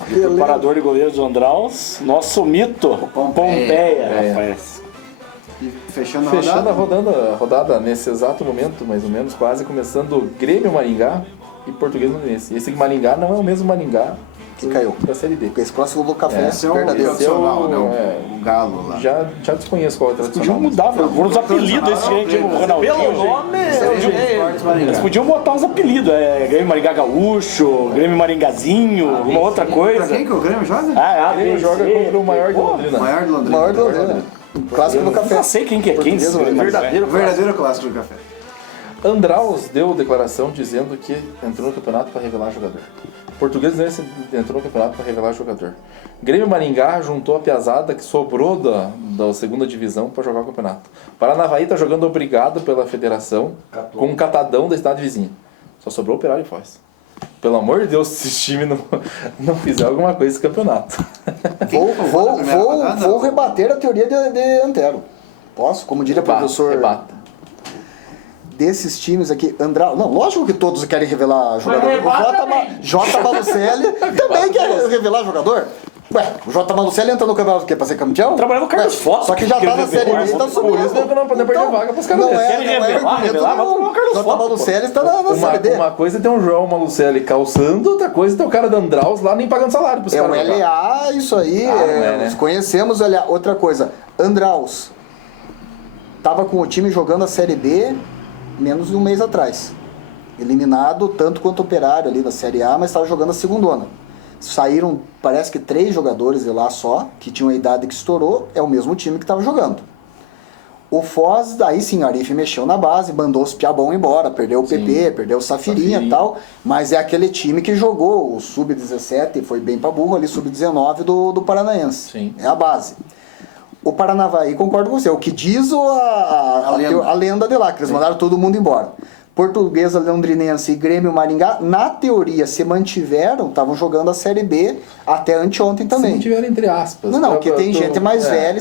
Preparador de goleiro do Andraus, nosso mito, Pompeia, rapaz. E fechando a Fechando rodada. a rodada nesse exato momento, mais ou menos, quase começando Grêmio Maringá e Português Fluminense. Esse Maringá não é o mesmo Maringá Que caiu. da Série D. Esse clássico do café Esse é o verdadeiro. tradicional, né? é. O Galo lá. Já desconheço qual é o Podiam tradicional. mudar, foram os apelidos esse gente, o Ronaldinho. Pelo nome, Eles podiam botar uns apelidos, Grêmio Maringá Gaúcho, Grêmio Maringazinho, alguma outra Pra coisa. quem que o Grêmio joga? Ah, O Grêmio joga contra o maior de Londrina. Maior de Londrina. Maior do Londrina. Clássico do Eu café. não sei quem que é quem. Português, esse verdadeiro. O verdadeiro clássico do café. Andraus deu declaração dizendo que entrou no campeonato para revelar jogador. Português entrou no campeonato para revelar jogador. Grêmio Maringá juntou a piazada que sobrou da segunda divisão para jogar o campeonato. Paranavaí está jogando obrigado pela federação com um catadão da cidade vizinha. Só sobrou Operário e Foz. Pelo amor de Deus, se esse time não fizer alguma coisa nesse campeonato. Vou rebater a teoria de Antero. Posso? Como diria o professor... Rebata. Desses times aqui, Andraus... Não, lógico que todos querem revelar jogador. O J. Malucelli também quer revelar jogador. Ué, o J. Malucelli entra no campeonato pra ser campeão? Trabalhava no Carlos Foto. Só que já tá na Série B e tá subindo. Por isso que não podemos perder vaga pros caras Não desses. é, Querem não é revelar, argumento vai tomar o nenhum. Carlos J. Foto, Malucelli está na Série D. Uma coisa é ter um João Malucelli calçando, outra coisa é ter o cara da Andraus lá nem pagando salário pros É o caras. LA, isso aí. Ah, não é, né? Nós conhecemos o LA. Outra coisa, Andraus tava com o time jogando a Série B menos de um mês atrás. Eliminado tanto quanto Operário ali na Série A, mas estava jogando a segundona. Saíram, parece que 3 jogadores de lá só, que tinham a idade que estourou, é o mesmo time que estava jogando. O Foz, daí sim, o Arif mexeu na base, mandou os Piabão embora, perdeu o PP, perdeu o Safirinha e tal, mas é aquele time que jogou o Sub-17, foi bem pra burro ali, Sub-19 do Paranaense. Sim. É a base. O Paranavaí, concordo com você, o que diz a lenda de lá, que eles mandaram todo mundo embora. Portuguesa, Londrinense e Grêmio Maringá, na teoria, se mantiveram, estavam jogando a Série B até anteontem também. Se tiver entre aspas. Não, porque tem gente mais velha.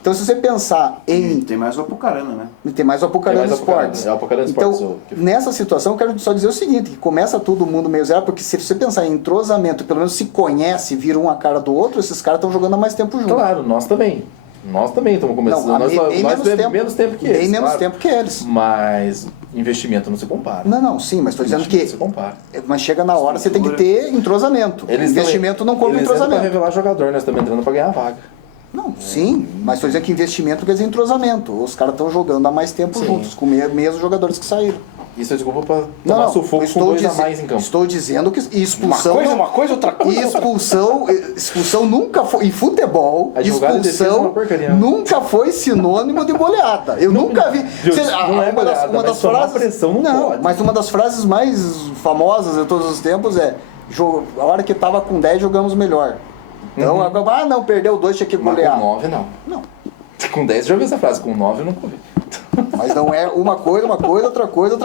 Então, se você pensar em... Tem mais o Apucarana, né? Tem mais o Apucarana Tem mais o Apucarana, Esportes. é o Apucarana Então, Esportes, nessa situação, eu quero só dizer o seguinte, que começa todo mundo meio zero, porque se você pensar em entrosamento, pelo menos se conhece, vira um a cara do outro, esses caras estão jogando há mais tempo juntos. Claro, nós também. Nós também estamos começando. Não, nós bem menos tempo que eles. Bem menos claro. tempo que eles. Mas investimento não se compara. Não, sim, mas estou dizendo que... Não se compara. Mas chega na hora, você tem que ter entrosamento. Investimento não compra eles entram entrosamento. para revelar jogador, nós estamos entrando para ganhar vaga. Não, sim, mas estou dizendo que investimento quer dizer entrosamento. Os caras estão jogando há mais tempo Sim. juntos, com mesmos jogadores que saíram. Isso é desculpa para tomar sufoco com 2 a mais em campo. Estou dizendo que expulsão... Uma coisa, outra coisa. Expulsão nunca foi... Em futebol, A jogada de defesa é expulsão uma porcaria. nunca foi sinônimo de goleada. Eu nunca vi... Não é goleada, mas tomar pressão não pode. Mas uma das frases mais famosas de todos os tempos é a hora que estava com 10 jogamos melhor. Então, agora, não, perdeu 2, tinha que Mas golear. com 9 não. Não. Com 10 já ouvi essa frase, com 9 eu nunca ouvi. Mas não é uma coisa, outra coisa.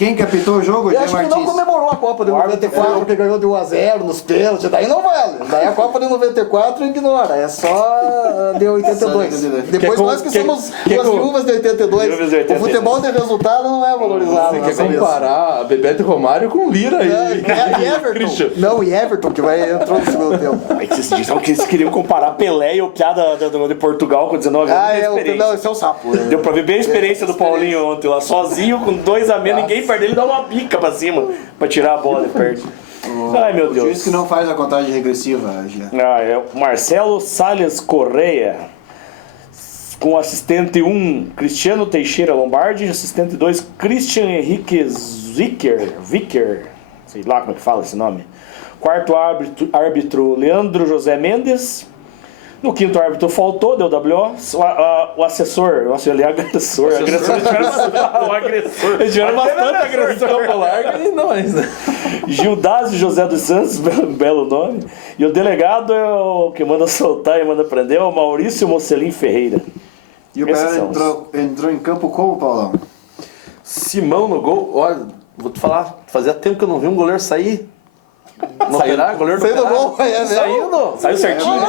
Quem que apitou o jogo? Eu Jay acho que não Martins. comemorou a Copa de 94, porque ganhou de 1-0 nos pênaltis. Daí não vale. Daí a Copa de 94 ignora. É só de 82. Só de 82. Depois nós que somos as viúvas de 82. Viúvas de 82. O futebol de resultado não é valorizado. Você na quer cabeça. comparar Bebeto e Romário com Lira E e Everton. Christian. Não, e Everton, que entrou no segundo tempo. Aí vocês disseram que eles queriam comparar Pelé e o Piada de Portugal com 19 anos. Ah, Tem experiência. não, esse é o sapo. Deu pra ver bem a experiência do Paulinho ontem lá, sozinho, com 2 a menos, ninguém perde ele, dá uma bica pra cima pra tirar a bola e perde. Ai meu O juiz Deus. que não faz a contagem regressiva, Jean. É o Marcelo Salles Correia, com assistente 1, Cristiano Teixeira Lombardi, assistente 2, Christian Henrique Vicker, sei lá como é que fala esse nome. Quarto árbitro Leandro José Mendes. No quinto árbitro faltou, deu WO. O assessor, nossa, ele é agressor. Eles tiveram bastante agressor. Larga e nós, né? Gildásio José dos Santos, belo nome. E o delegado é o que manda soltar e manda prender, é o Maurício Mocelin Ferreira. E o Esses Pelé são entrou em campo como, Paulão? Simão no gol. Olha, vou te falar, fazia tempo que eu não vi um goleiro sair. No Operário, goleiro do Saiu do Operário. gol, é mesmo? Saindo. Saiu certinho.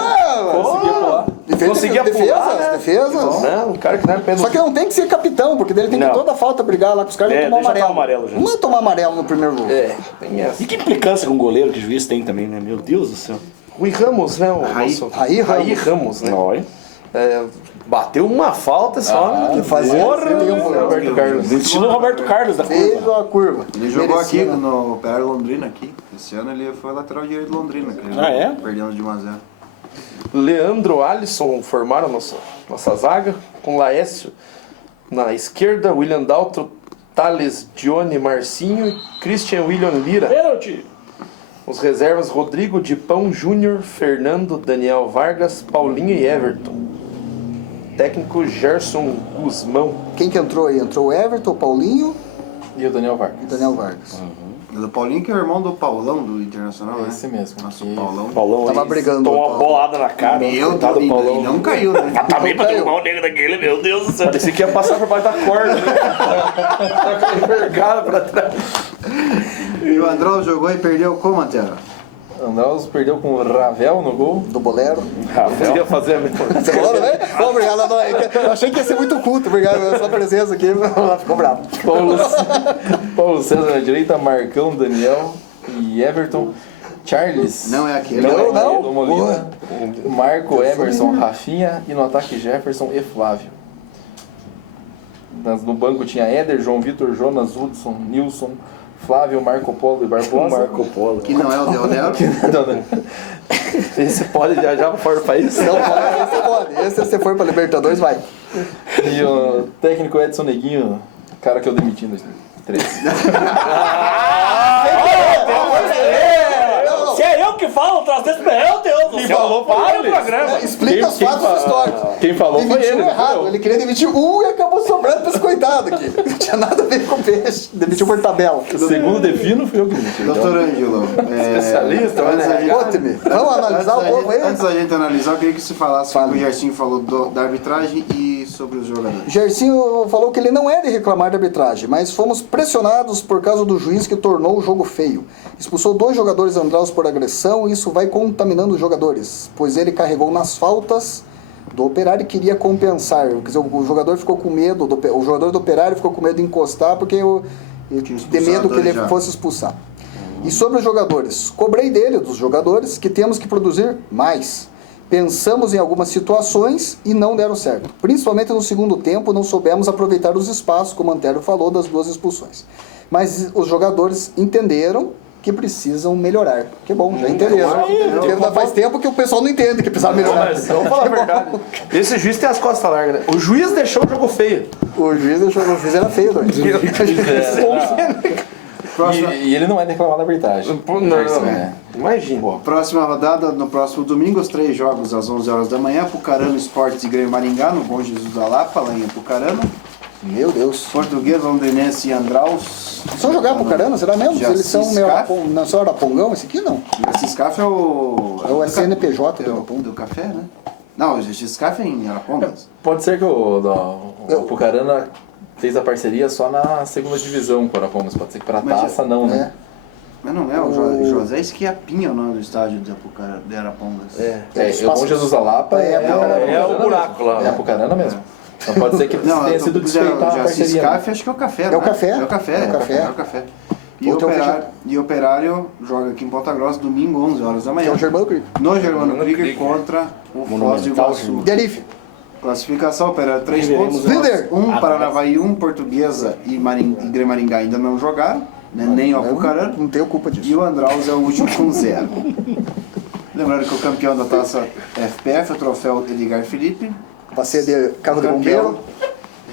Conseguia pular. Conseguia pular, né? Defesas. Né? Um cara que não é pênalti. Só que não tem que ser capitão, porque dele tem que Não. toda falta brigar lá com os caras e tomar deixa amarelo. tomar amarelo já. Não é tomar amarelo no primeiro gol. É, tem essa. E que implicância com o goleiro que o juiz tem também, né? Meu Deus do céu. Rui Ramos, né? O Raí. nosso- Raí Raí Ramos, né? Olha. É, bateu uma falta só. Que fazia Roberto Carlos. Estilo Roberto Carlos da fez curva. a curva. Ele jogou Merecia, aqui né? no Operário Londrina aqui. Esse ano ele foi lateral direito de Londrina. Que ele Ah, é? Perdendo de 1-0. Leandro Alisson formaram nossa zaga, com Laércio na esquerda, William Daltro, Thales, Dione, Marcinho e Christian William Lira. Pênalti. Os reservas Rodrigo Dipão Júnior, Fernando, Daniel Vargas, Paulinho e Everton. Técnico Gerson Guzmão. Quem que entrou aí? Entrou o Everton, o Paulinho E o Daniel Vargas. e o Daniel Vargas. Do Paulinho, que é o irmão do Paulão do Internacional, né? Esse mesmo. Nossa, Que- o Paulão. Paulão Tava aí brigando, tomou uma Paulo. bolada na cara. Meu Coitado Deus, do Paulão. e não caiu, né? Mas também pra Caiu. derrubar o negro daquele, meu Deus do céu. Parecia que ia passar por baixo da corda, né? Tá envergado pra trás. E o Andrão jogou e perdeu como, Antero? Andraus perdeu com o Ravel no gol. Do Bolero. Queria fazer a mesma Você falou também? Obrigado, Adão. Eu achei que ia ser muito culto. Obrigado pela sua presença aqui. Ficou bravo. Paulo César na direita, Marcão, Daniel e Everton. Charles. Não é aquele. Não. Do Molina. Marco, Emerson, Rafinha. E no ataque Jefferson e Flávio. No banco tinha Éder, João Vitor, Jonas, Hudson, Nilson, Flávio, Marco Polo e Barbosa. Marco Polo. Que não é o Deonel. Esse pode viajar para fora do país? Não pode, esse pode. Esse você for pra Libertadores, vai. E o técnico Edson Neguinho, cara que eu demiti em 2013. Se é eu que falo, traz desse meu Deus do céu. falou foi para o ele. programa. Explica os fatos históricos. Quem falou foi Demitiu ele, não foi errado. eu. Ele queria demitir um e acabou sobrando pra esse coitado aqui. Não tinha nada a ver com peixe. Demitiu por tabela. Segundo defino, fui eu que demiti. Doutor Ângelo. Especialista, antes da gente- Conte-me. Vamos analisar o povo aí? Antes da gente analisar, eu queria que você falasse o que o Gersinho falou da arbitragem e sobre os jogadores. Gersinho falou que ele não é de reclamar da arbitragem, mas fomos pressionados por causa do juiz que tornou o jogo feio. Expulsou 2 jogadores andraus por agressão e isso vai contaminando os jogadores, pois ele carregou nas faltas do Operário e queria compensar. Quer dizer, o jogador ficou com medo, o jogador do Operário ficou com medo de encostar porque tem medo que ele já. fosse expulsar. E sobre os jogadores, cobrei dele, dos jogadores, que temos que produzir mais. Pensamos em algumas situações e não deram certo. Principalmente no segundo tempo, não soubemos aproveitar os espaços, como o Antero falou, das 2 expulsões. Mas os jogadores entenderam que precisam melhorar. Que bom, já entenderam. Porque ainda faz tempo que o pessoal não entende que precisa melhorar. Mas vamos falar a verdade. Esse juiz tem as costas largas, né? O juiz deixou o jogo feio. O juiz deixou, o juiz era feio, doido. E ele não é reclamar da arbitragem. Não, imagina. Próxima rodada, no próximo domingo, os 3 jogos às 11 horas da manhã. Apucarana, Esportes e Grêmio Maringá, no Bom Jesus da Lapa, lá em Apucarana. Meu Deus. Português, Londrinense e Andraus. Eles vão jogar pro caramba, será mesmo? Já Eles são se meio escapa. não são Arapongão, esse aqui não. O Ciscaf é o... É o CNPJ é do o Araponga. do café, né? Não, o Ciscaf é em Arapongas. Pode ser que o Pucarana fez a parceria só na segunda divisão com a Arapongas. Pode ser que para taça não, né? Mas não é o José Esquiapinha o nome do estádio de Arapongas. O Bom Jesus da Lapa É o buraco lá. É Apucarana mesmo. Então pode ser que tenha sido desfeita a parceria. Scaf, acho que é o Café, É o Café. É o Café. E o Operário joga aqui em Ponta Grossa domingo, 11 horas da manhã. Que é o Germano Krieger. No Germano Krieger contra o Foz do Iguaçu. Derive. Classificação, Operário 3 pontos. Líder. Paranavaí 1, Portuguesa e Grêmio Maringá ainda não jogaram, né? Nem o Apucarana. Não tenho culpa disso. E o Andraus é o último com 0. Lembrando que o campeão da taça FPF, o troféu Edgar Felipe, Passeio de carro de bombeiro.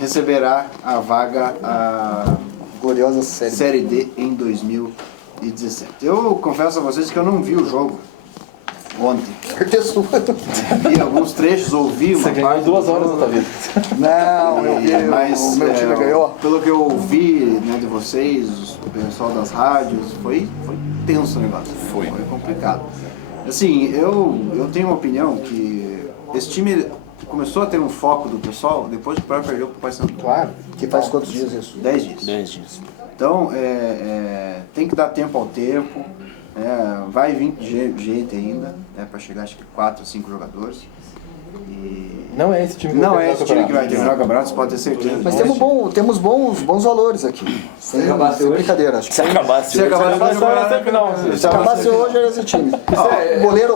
receberá a vaga a Gloriosa série. Série D em 2017. Eu confesso a vocês que eu não vi o jogo ontem. Certeza. Vi alguns trechos, ouvi uma Você ganhou parte. 2 horas da tua vida. Não, eu vi, Mas o meu time ganhou. pelo que eu ouvi, né, de vocês, o pessoal das rádios, foi tenso o negócio. Foi complicado. Assim, eu tenho uma opinião que esse time começou a ter um foco do pessoal depois que o Operário perdeu pro Paysandu. Claro. Que faz quantos dias isso? 10 dias. 10 dias. Então, tem que dar tempo ao tempo, vai vir gente ainda, para chegar acho que 4 ou 5 jogadores. E Não é esse time que não vai é esse time que vai terminar o campeonato, você pode ter certeza. Mas temos bons valores aqui. Sem brincadeira, acho que Se acabasse Se acabasse hoje era esse time.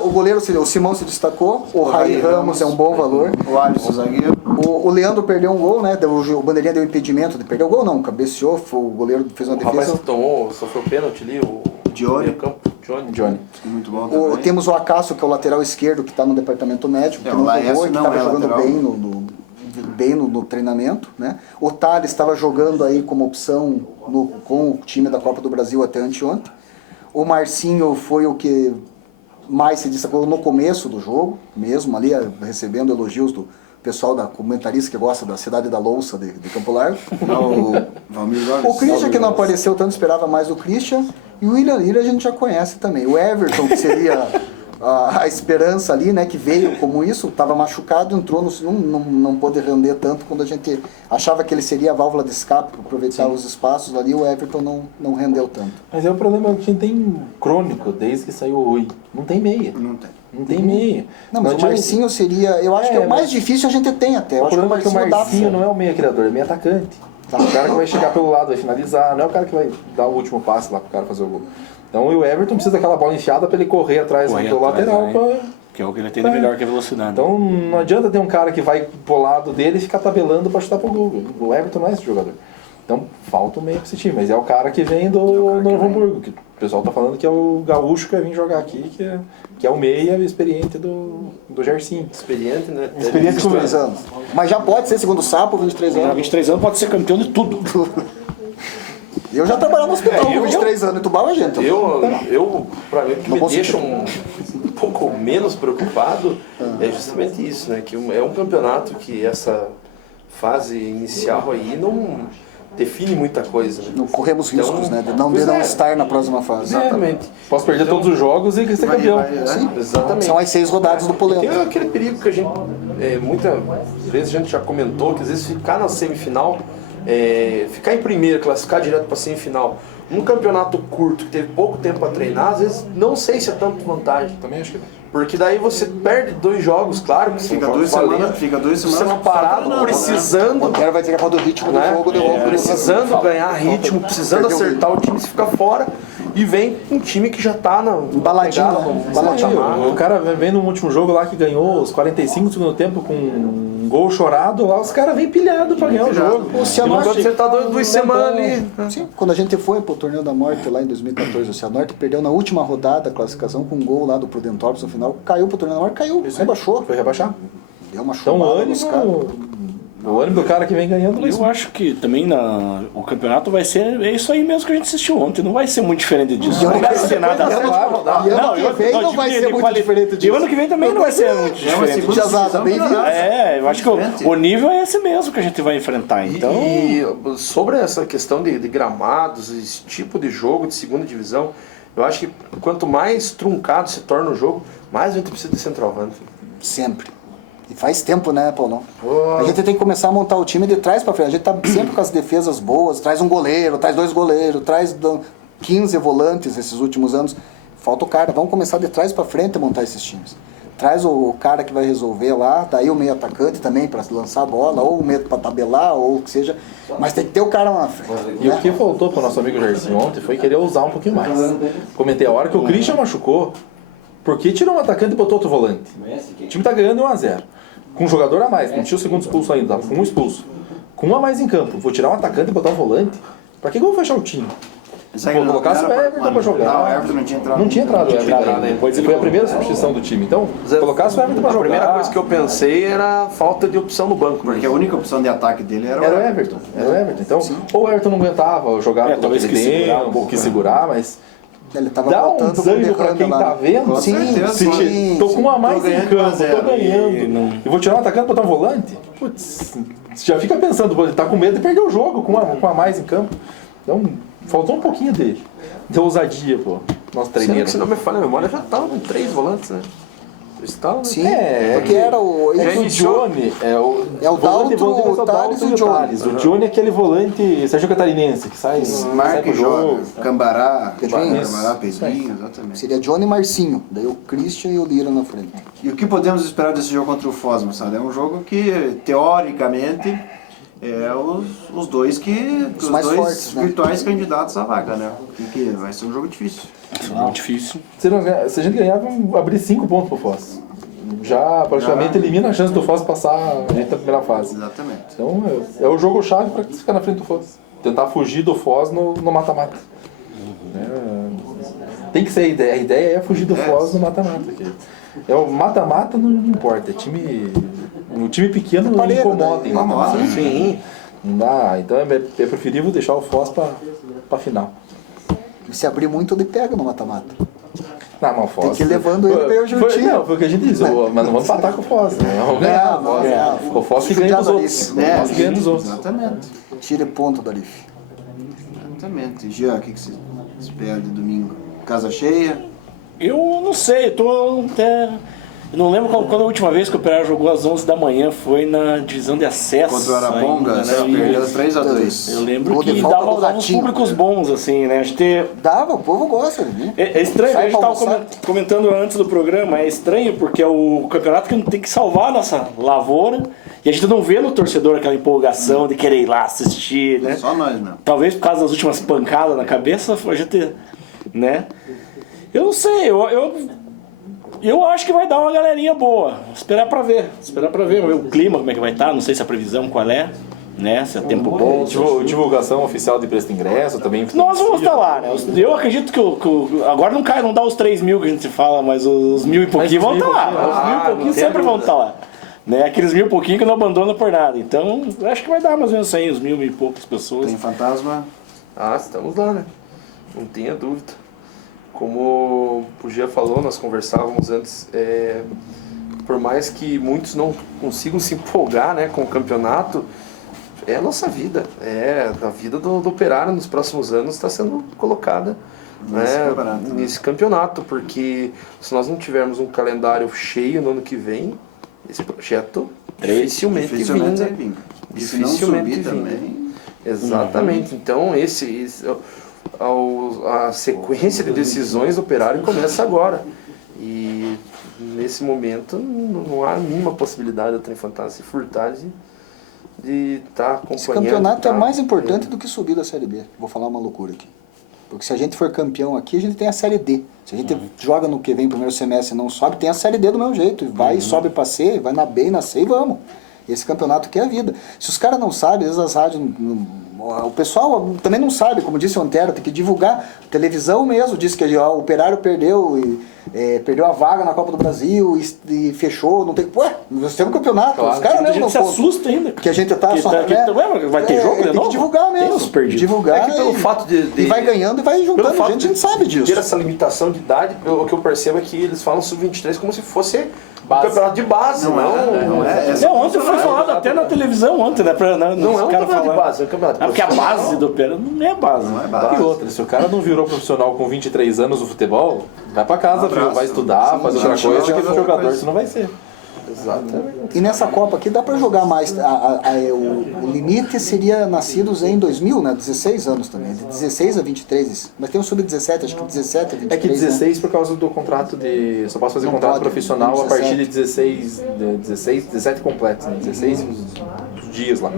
O goleiro, o Simão se destacou, o Raí Ramos é um bom valor. O Alisson, zagueiro. O Leandro perdeu um gol, né? O Bandeirinha deu impedimento. Perdeu o gol não, cabeceou, o goleiro fez uma O rapaz defesa. que sofreu pênalti ali, o Johnny. meio campo, Johnny. Muito bom também. Temos o Acácio, que é o lateral esquerdo, que está no departamento médico, que o não Laércio jogou e que não estava é jogando lateral. bem no treinamento, né? O Thales estava jogando aí como opção com o time da Copa do Brasil até anteontem. O Marcinho foi o que mais se destacou no começo do jogo, mesmo ali recebendo elogios do pessoal da comentarista que gosta da Cidade da Louça de Campo Largo. O Valmir Gomes. O Christian, que não apareceu tanto, esperava mais o Christian. E o William Lira a gente já conhece também. O Everton, que seria a esperança ali, né, que veio como isso, estava machucado, entrou, não pôde render tanto quando a gente achava que ele seria a válvula de escape para aproveitar os espaços ali, o Everton não rendeu tanto. Mas é o problema que a gente tem crônico desde que saiu o Rui. Não tem meia. Não tem meia. Não, mas o Marcinho seria, eu acho que é o mais difícil a gente tem até. Eu O acho que problema é que o Marcinho dá. não é o meia criador, é o meia atacante. É o cara que vai chegar pelo lado, vai finalizar, não é o cara que vai dar o último passe lá pro cara fazer o gol. Então o Everton precisa daquela bola enfiada para ele correr atrás do lateral. Que é o que ele tem de melhor, que é a velocidade. Então não adianta ter um cara que vai pro lado dele e ficar tabelando para chutar pro gol. O Everton não é esse jogador. Então falta o meio pra esse time, mas é o cara que vem do Novo Hamburgo, que o pessoal tá falando que é o gaúcho que vai vir jogar aqui, que é o meia experiente do Gersinho. Experiente, né? Experiente com 23 anos. Mas já pode ser segundo sapo, 23 anos. 23 anos pode ser campeão de tudo. Eu já trabalhava no hospital com 23 anos, entubava gente. Eu pra mim, o que Não me consigo. deixa um pouco menos preocupado é justamente isso, né? Que é um campeonato que essa fase inicial aí não define muita coisa, né? Não corremos Então, riscos, né? De não pois é. estar na próxima fase. Exatamente. Posso perder todos os jogos e ser campeão. Sim. Exatamente. São as 6 rodadas do Tem polêmico. aquele perigo que a gente, muitas vezes a gente já comentou, que às vezes ficar na semifinal, ficar em primeiro, classificar direto para semifinal, num campeonato curto, que teve pouco tempo para treinar, às vezes não sei se é tanto vantagem. Também acho que Porque daí você perde 2 jogos, claro, que são Fica jogos 2 semanas, valendo. fica 2 Você semanas não parado, só treinando, precisando, O cara vai ter que falar do ritmo do né? jogo de novo. Precisando ganhar ritmo, precisando Perdeu o acertar o time, se fica fora. E vem um time que já tá na Embaladinho, pegada, né? vamos Embaladinho. chamar. o cara vem no último jogo lá que ganhou os 45 do segundo tempo com um gol chorado lá, os caras vêm pilhados pra ganhar o jogo. O Cianorte, Enquanto você tá 2 semanas ali. Sim, quando a gente foi pro Torneio da Morte lá em 2014, o Cianorte perdeu na última rodada a classificação com um gol lá do Prudentópolis no final, caiu pro Torneio da Morte, caiu, rebaixou. Foi rebaixar. Deu uma Então chumbada nos caras. o ânimo do cara que vem ganhando vai Eu acho que também o campeonato vai ser isso aí mesmo que a gente assistiu ontem. Não vai ser muito diferente disso. Não vai ser nada. E ano que vem não vai ser muito diferente E disso. o ano que vem também não vai ser muito diferente. Piazada, bem-vindo. Eu acho que o nível é esse mesmo que a gente vai enfrentar. Então, E sobre essa questão de gramados, esse tipo de jogo de segunda divisão, eu acho que quanto mais truncado se torna o jogo, mais a gente precisa de centroavante. Sempre. E faz tempo, né, Paulão? A gente tem que começar a montar o time de trás pra frente. A gente tá sempre com as defesas boas, traz um goleiro, traz 2 goleiros, traz 15 volantes esses últimos anos. Falta o cara, vamos começar de trás pra frente a montar esses times. Traz o cara que vai resolver lá, daí o meio atacante também pra lançar a bola, ou o meio pra tabelar, ou o que seja. Mas tem que ter o cara lá na frente. E o que faltou pro nosso amigo Jairzinho ontem foi querer usar um pouquinho mais. Comentei a hora que o Christian machucou, por que tirou um atacante e botou outro volante? O time tá ganhando 1-0. Com um jogador a mais, não tinha o segundo expulso ainda, tava com um expulso. Com um a mais em campo, vou tirar um atacante e botar um volante? Pra que eu vou fechar o time? Pô, colocasse o Everton pra jogar. Não, o Everton não tinha entrado. Não tinha entrado o Everton. Depois foi a primeira substituição do time. Então, colocasse o Everton pra A jogar. primeira coisa que eu pensei era a falta de opção no banco. Porque a única opção de ataque dele era Era o Everton. Era o Everton. Então, ou o Everton não aguentava, ou jogava talvez aquele quis segurar tempo, ou quis segurar, mas Ele tava dá um voltando pro desânimo pra derrame quem lá, tá né? vendo. Com certeza, sim. Tô com um a mais Tô em ganhando campo, 1-0. tô ganhando. E vou tirar um atacante e botar um volante? Putz, já fica pensando, pô, ele tá com medo de perder o jogo com a mais em campo. Então, faltou um pouquinho dele. De ousadia, pô. Nosso Sendo treineiro. que, se não me falha a memória, já estavam com 3 volantes, né? Eles estavam, né? Sim, É, porque era o... É que o Johnny é o volante, Daltro, volante, o Thales e o Johnny. Thales. O Johnny é aquele volante Sérgio Catarinense que sai Marca pro e joga. jogo. Cambará, Pedrinho. Cambará, Pedrinho, exatamente. Seria Johnny e Marcinho, daí o Christian e o Lira na frente. E o que podemos esperar desse jogo contra o Foz, moçada? É um jogo que, teoricamente, é os dois Os mais dois fortes, né? virtuais candidatos à vaga, né? Que vai ser um jogo difícil. Muito difícil. Se a gente ganhar, vamos abrir 5 pontos pro Foz. Já praticamente elimina a chance do Foz passar a gente na primeira fase. Exatamente. Então é o jogo-chave para ficar na frente do Foz. Tentar fugir do Foz no mata-mata. Tem que ser a ideia. A ideia é fugir do Foz no mata-mata. É o mata-mata não importa. O time pequeno não parede, incomoda. né? Em mata-mata. Sim. Não dá. Então é preferível deixar o Foz pra final. E se abrir muito, ele pega no mata-mata. Não, mas o Foz... Tem que ir levando ele pra eu juntinho. Não, foi o que a gente disse. Mas não vamos empatar com o Foz. Né? Vamos ganhar. Não. O Foz que ganha dos outros. O Foz que ganha dos outros. Exatamente. Tire ponto do Arif. Exatamente. Jean, o que você espera de domingo? Casa cheia? Eu não sei, eu tô até... Eu não lembro quando a última vez que o Operário jogou às 11 da manhã, foi na divisão de acesso. Contra o Araponga, ainda, né? Perdeu 3-2. Eu lembro Gol de que falta dava do uns Ratinho. públicos bons, assim, né? A gente Dava, o povo gosta, né? É estranho, Sai a gente pra estava almoçar. comentando antes do programa, é estranho porque é o campeonato que tem que salvar a nossa lavoura e a gente não vê no torcedor aquela empolgação de querer ir lá assistir, né? Só nós, né? Talvez por causa das últimas pancadas na cabeça, a gente, né? Eu não sei, eu acho que vai dar uma galerinha boa. Esperar pra ver o clima, como é que vai estar, não sei se a previsão qual é, né? Se é tempo bom. Divulgação oficial de preço de ingresso também. Nós vamos estar lá, né? Eu acredito que agora não dá os 3 mil que a gente fala, mas os 1.000 e pouquinho vão estar lá. Os 1.000 e pouquinho sempre vão estar lá. Né? Aqueles 1.000 e pouquinho que não abandonam por nada. Então, eu acho que vai dar mais ou menos isso aí, uns 1.000 e poucas pessoas. Tem fantasma. Ah, estamos lá, né? Não tenha dúvida. Como o Gia falou, nós conversávamos antes, por mais que muitos não consigam se empolgar, né, com o campeonato, é a nossa vida. A vida do Operário nos próximos anos está sendo colocada nesse campeonato, porque se nós não tivermos um calendário cheio no ano que vem, esse projeto dificilmente vinga. Dificilmente vinga. Também. Exatamente. Então, a sequência de decisões do Operário começa agora. E nesse momento não há nenhuma possibilidade da Trem Fantasma se furtar de estar acompanhando. Esse campeonato é mais importante do que subir da Série B. Vou falar uma loucura aqui. Porque se a gente for campeão aqui, a gente tem a Série D. Se a gente joga no que vem primeiro semestre e não sobe, tem a Série D do mesmo jeito. Vai, sobe pra C, vai na B e na C e vamos. Esse campeonato que é a vida. Se os caras não sabem, às vezes as rádios... O pessoal também não sabe, como disse o Antero, tem que divulgar. A televisão mesmo disse que o Operário perdeu a vaga na Copa do Brasil e fechou. Não tem... Ué, nós temos um campeonato. Claro, os caras A mesmo gente não se contam. assusta ainda. Que a gente tá só... Vai ter jogo de tem novo? que divulgar mesmo. Tem os perdidos. Divulgar É que pelo fato de- e vai ganhando e vai juntando. A gente sabe disso. ter essa limitação de idade, o que eu percebo é que eles falam sub-23 como se fosse um campeonato de base. Não é. Ontem foi falado até na televisão, ontem, né? Não é um campeonato de base, é um campeonato de Porque a base do Operário não é base. Não é E base. outra, se o cara não virou profissional com 23 anos no futebol, vai pra casa, Um abraço. vai estudar, Sim, faz outra gente, coisa, não, que não, jogador mas- você não vai ser. Exatamente. E nessa Copa aqui dá pra jogar mais. O limite seria nascidos em 2000, né? 16 anos também. De 16 a 23. Mas tem um sub-17, acho que 17 a 23. É que 16 por causa do contrato de... Só posso fazer Não contrato pode, profissional a 17. partir de 17 completos, né? 16 dias lá.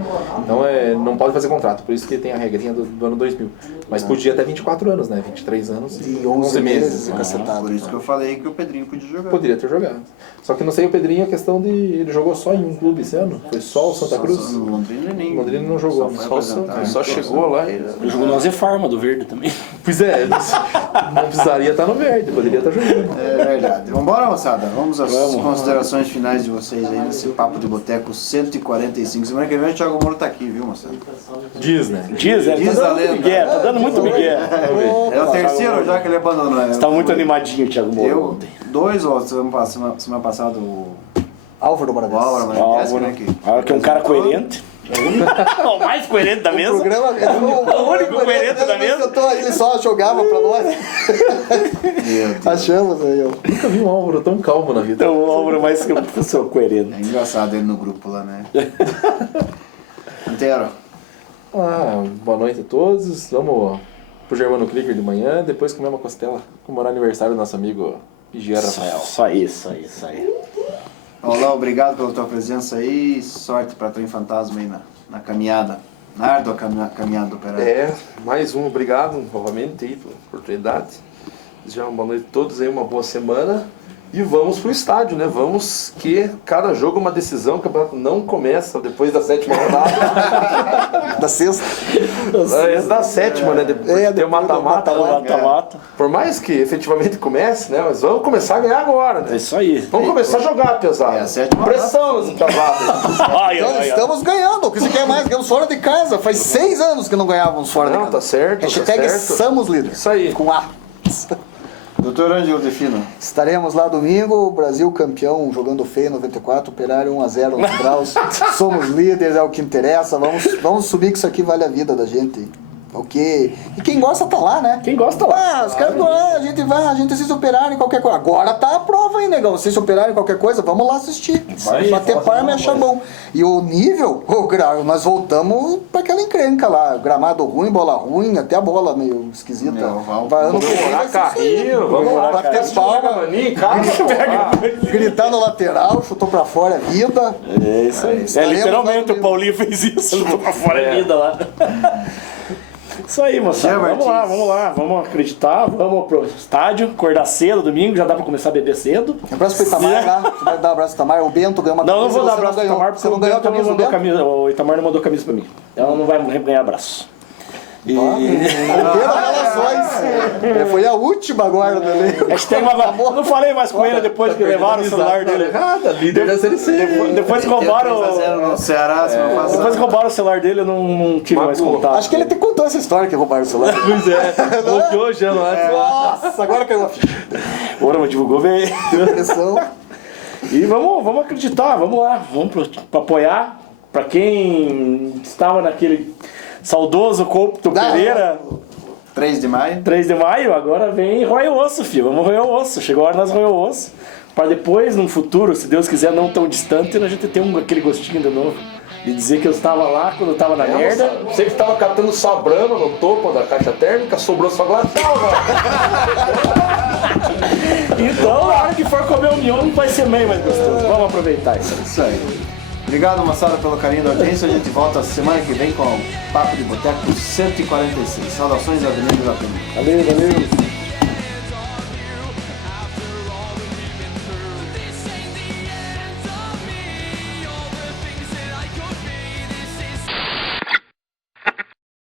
Então não pode fazer contrato, por isso que tem a regrinha do ano 2000. Mas podia até 24 anos, né? 23 anos E 11 meses cacetado. Por isso que eu falei que o Pedrinho podia jogar. Poderia ter jogado. Só que não sei o Pedrinho, a questão de... Ele jogou só em um clube esse ano? Foi só o Santa Cruz? O Londrina nem. O Londrina não jogou. Só chegou lá e... Ele jogou no Azefarma do Verde também. Pois é, não precisaria estar no verde, poderia estar jogando. É verdade. Vambora, moçada. Vamos às considerações finais de vocês aí nesse Papo de Boteco 145. Semana que vem o Thiago Moro tá aqui, viu, moçada? Diz, né? Diz, ele Diz tá a dando lenda. migué, tá dando muito migué. É o terceiro já que ele abandonou. Né? Você tá muito animadinho, Thiago Moro, Eu, ontem. 2 ou semana passada o Álvaro Álvaro Moraes. Maranhães, Álvaro, né? Que é um cara coerente. O mais coerente da O mesa. programa O único coerente da mesa. Ele só jogava pra nós. Achamos aí, ó. Nunca vi um Álvaro tão calmo na vida. Então, o Álvaro mais que uma pessoa coerente. É engraçado ele no grupo lá, né? Inteiro. Boa noite a todos. Vamos pro Germano Clicker de manhã, depois comer uma costela. Comemorar o aniversário do nosso amigo Vigier Rafael. Só isso. Paulão, obrigado pela tua presença aí. Sorte pra tua fantasma aí na caminhada. Na árdua caminhada do operário. Mais um, obrigado novamente aí pela oportunidade. Desejar uma boa noite a todos aí, uma boa semana. E vamos pro estádio, né? Vamos que cada jogo é uma decisão, o campeonato não começa depois da 7ª rodada. Da sexta. É da 7ª, né? Depois tem o mata-mata. Mata-mata. Por mais que efetivamente comece, né? Mas vamos começar a ganhar agora, né? É isso aí. Vamos começar a jogar, pesado. É a 7ª Pressão nas pesadas. Então, estamos ganhando. O que você quer mais? Ganhamos fora de casa. Faz 6 anos que não ganhávamos fora de Não, casa. tá certo. Hashtag tá certo. somos líderes. Isso aí. Com A. Doutor Ângelo Defino. Estaremos lá domingo, Brasil campeão, jogando feio 94, Operário 1-0 nos graus. Somos líderes, é o que interessa. Vamos subir que isso aqui vale a vida da gente. Ok. E quem gosta tá lá, né? Quem gosta lá. Os caras a gente vai, a gente assiste Operário em qualquer coisa. Agora tá a prova aí, negão. Assiste Operário em qualquer coisa, vamos lá assistir. aí, Bater palma e achar bom. E o nível, nós voltamos pra aquela encrenca lá. Gramado ruim, bola ruim, até a bola meio esquisita. Vai ano que vem, vai Comemorar ser isso aí. carrinho, vamos lá. Bater palma, gritar no lateral, chutou pra fora, é vida. É isso aí. Estaremos Literalmente lá o Paulinho fez isso. Lutou pra fora a vida lá. Isso aí, moçada. Vamos lá. Vamos acreditar. Vamos pro estádio. Acordar cedo, domingo. Já dá pra começar a beber cedo. Abraço pro Itamar lá. Você vai dar um abraço pro Itamar. O Bento ganhou uma Não, não camisa, vou dar você abraço pro ganhou. Itamar porque Você não ganhou a Bento camisa do mandou Bento? camisa. O Itamar não mandou camisa pra mim. Ela não vai ganhar abraço. E... Mantendo relações. Foi a última agora também. Hashtag uma... Não falei mais com ele depois que levaram o celular dele. Líder da Série C. Depois que roubaram... 3-0 no Ceará, semana passada. Depois que roubaram o celular dele, eu não tive mais contato. Acho que ele até contou essa história que roubaram o celular. Pois é, bloqueou já no WhatsApp. Nossa, agora caiu a ficha. Ora, mas divulgou bem. Pressão. E vamos acreditar, vamos lá. Vamos pra apoiar. Pra quem estava naquele saudoso Couto Pereira... 3 de maio. 3 de maio, agora vem roer o osso, filho. Vamos roer o osso. Chegou a hora de nós roer o osso. Para depois, num futuro, se Deus quiser, não tão distante, a gente ter aquele gostinho de novo. De dizer que eu estava lá quando eu estava na merda. Você que estava catando só Brahma no topo da caixa térmica, sobrou só glacial, Então, na hora que for comer o miojo, vai ser meio mais gostoso. Vamos aproveitar isso. Isso aí. Obrigado, moçada, pelo carinho da audiência. A gente volta semana que vem com o Papo de Boteco 146. Saudações da Avenida da Penha. Valeu.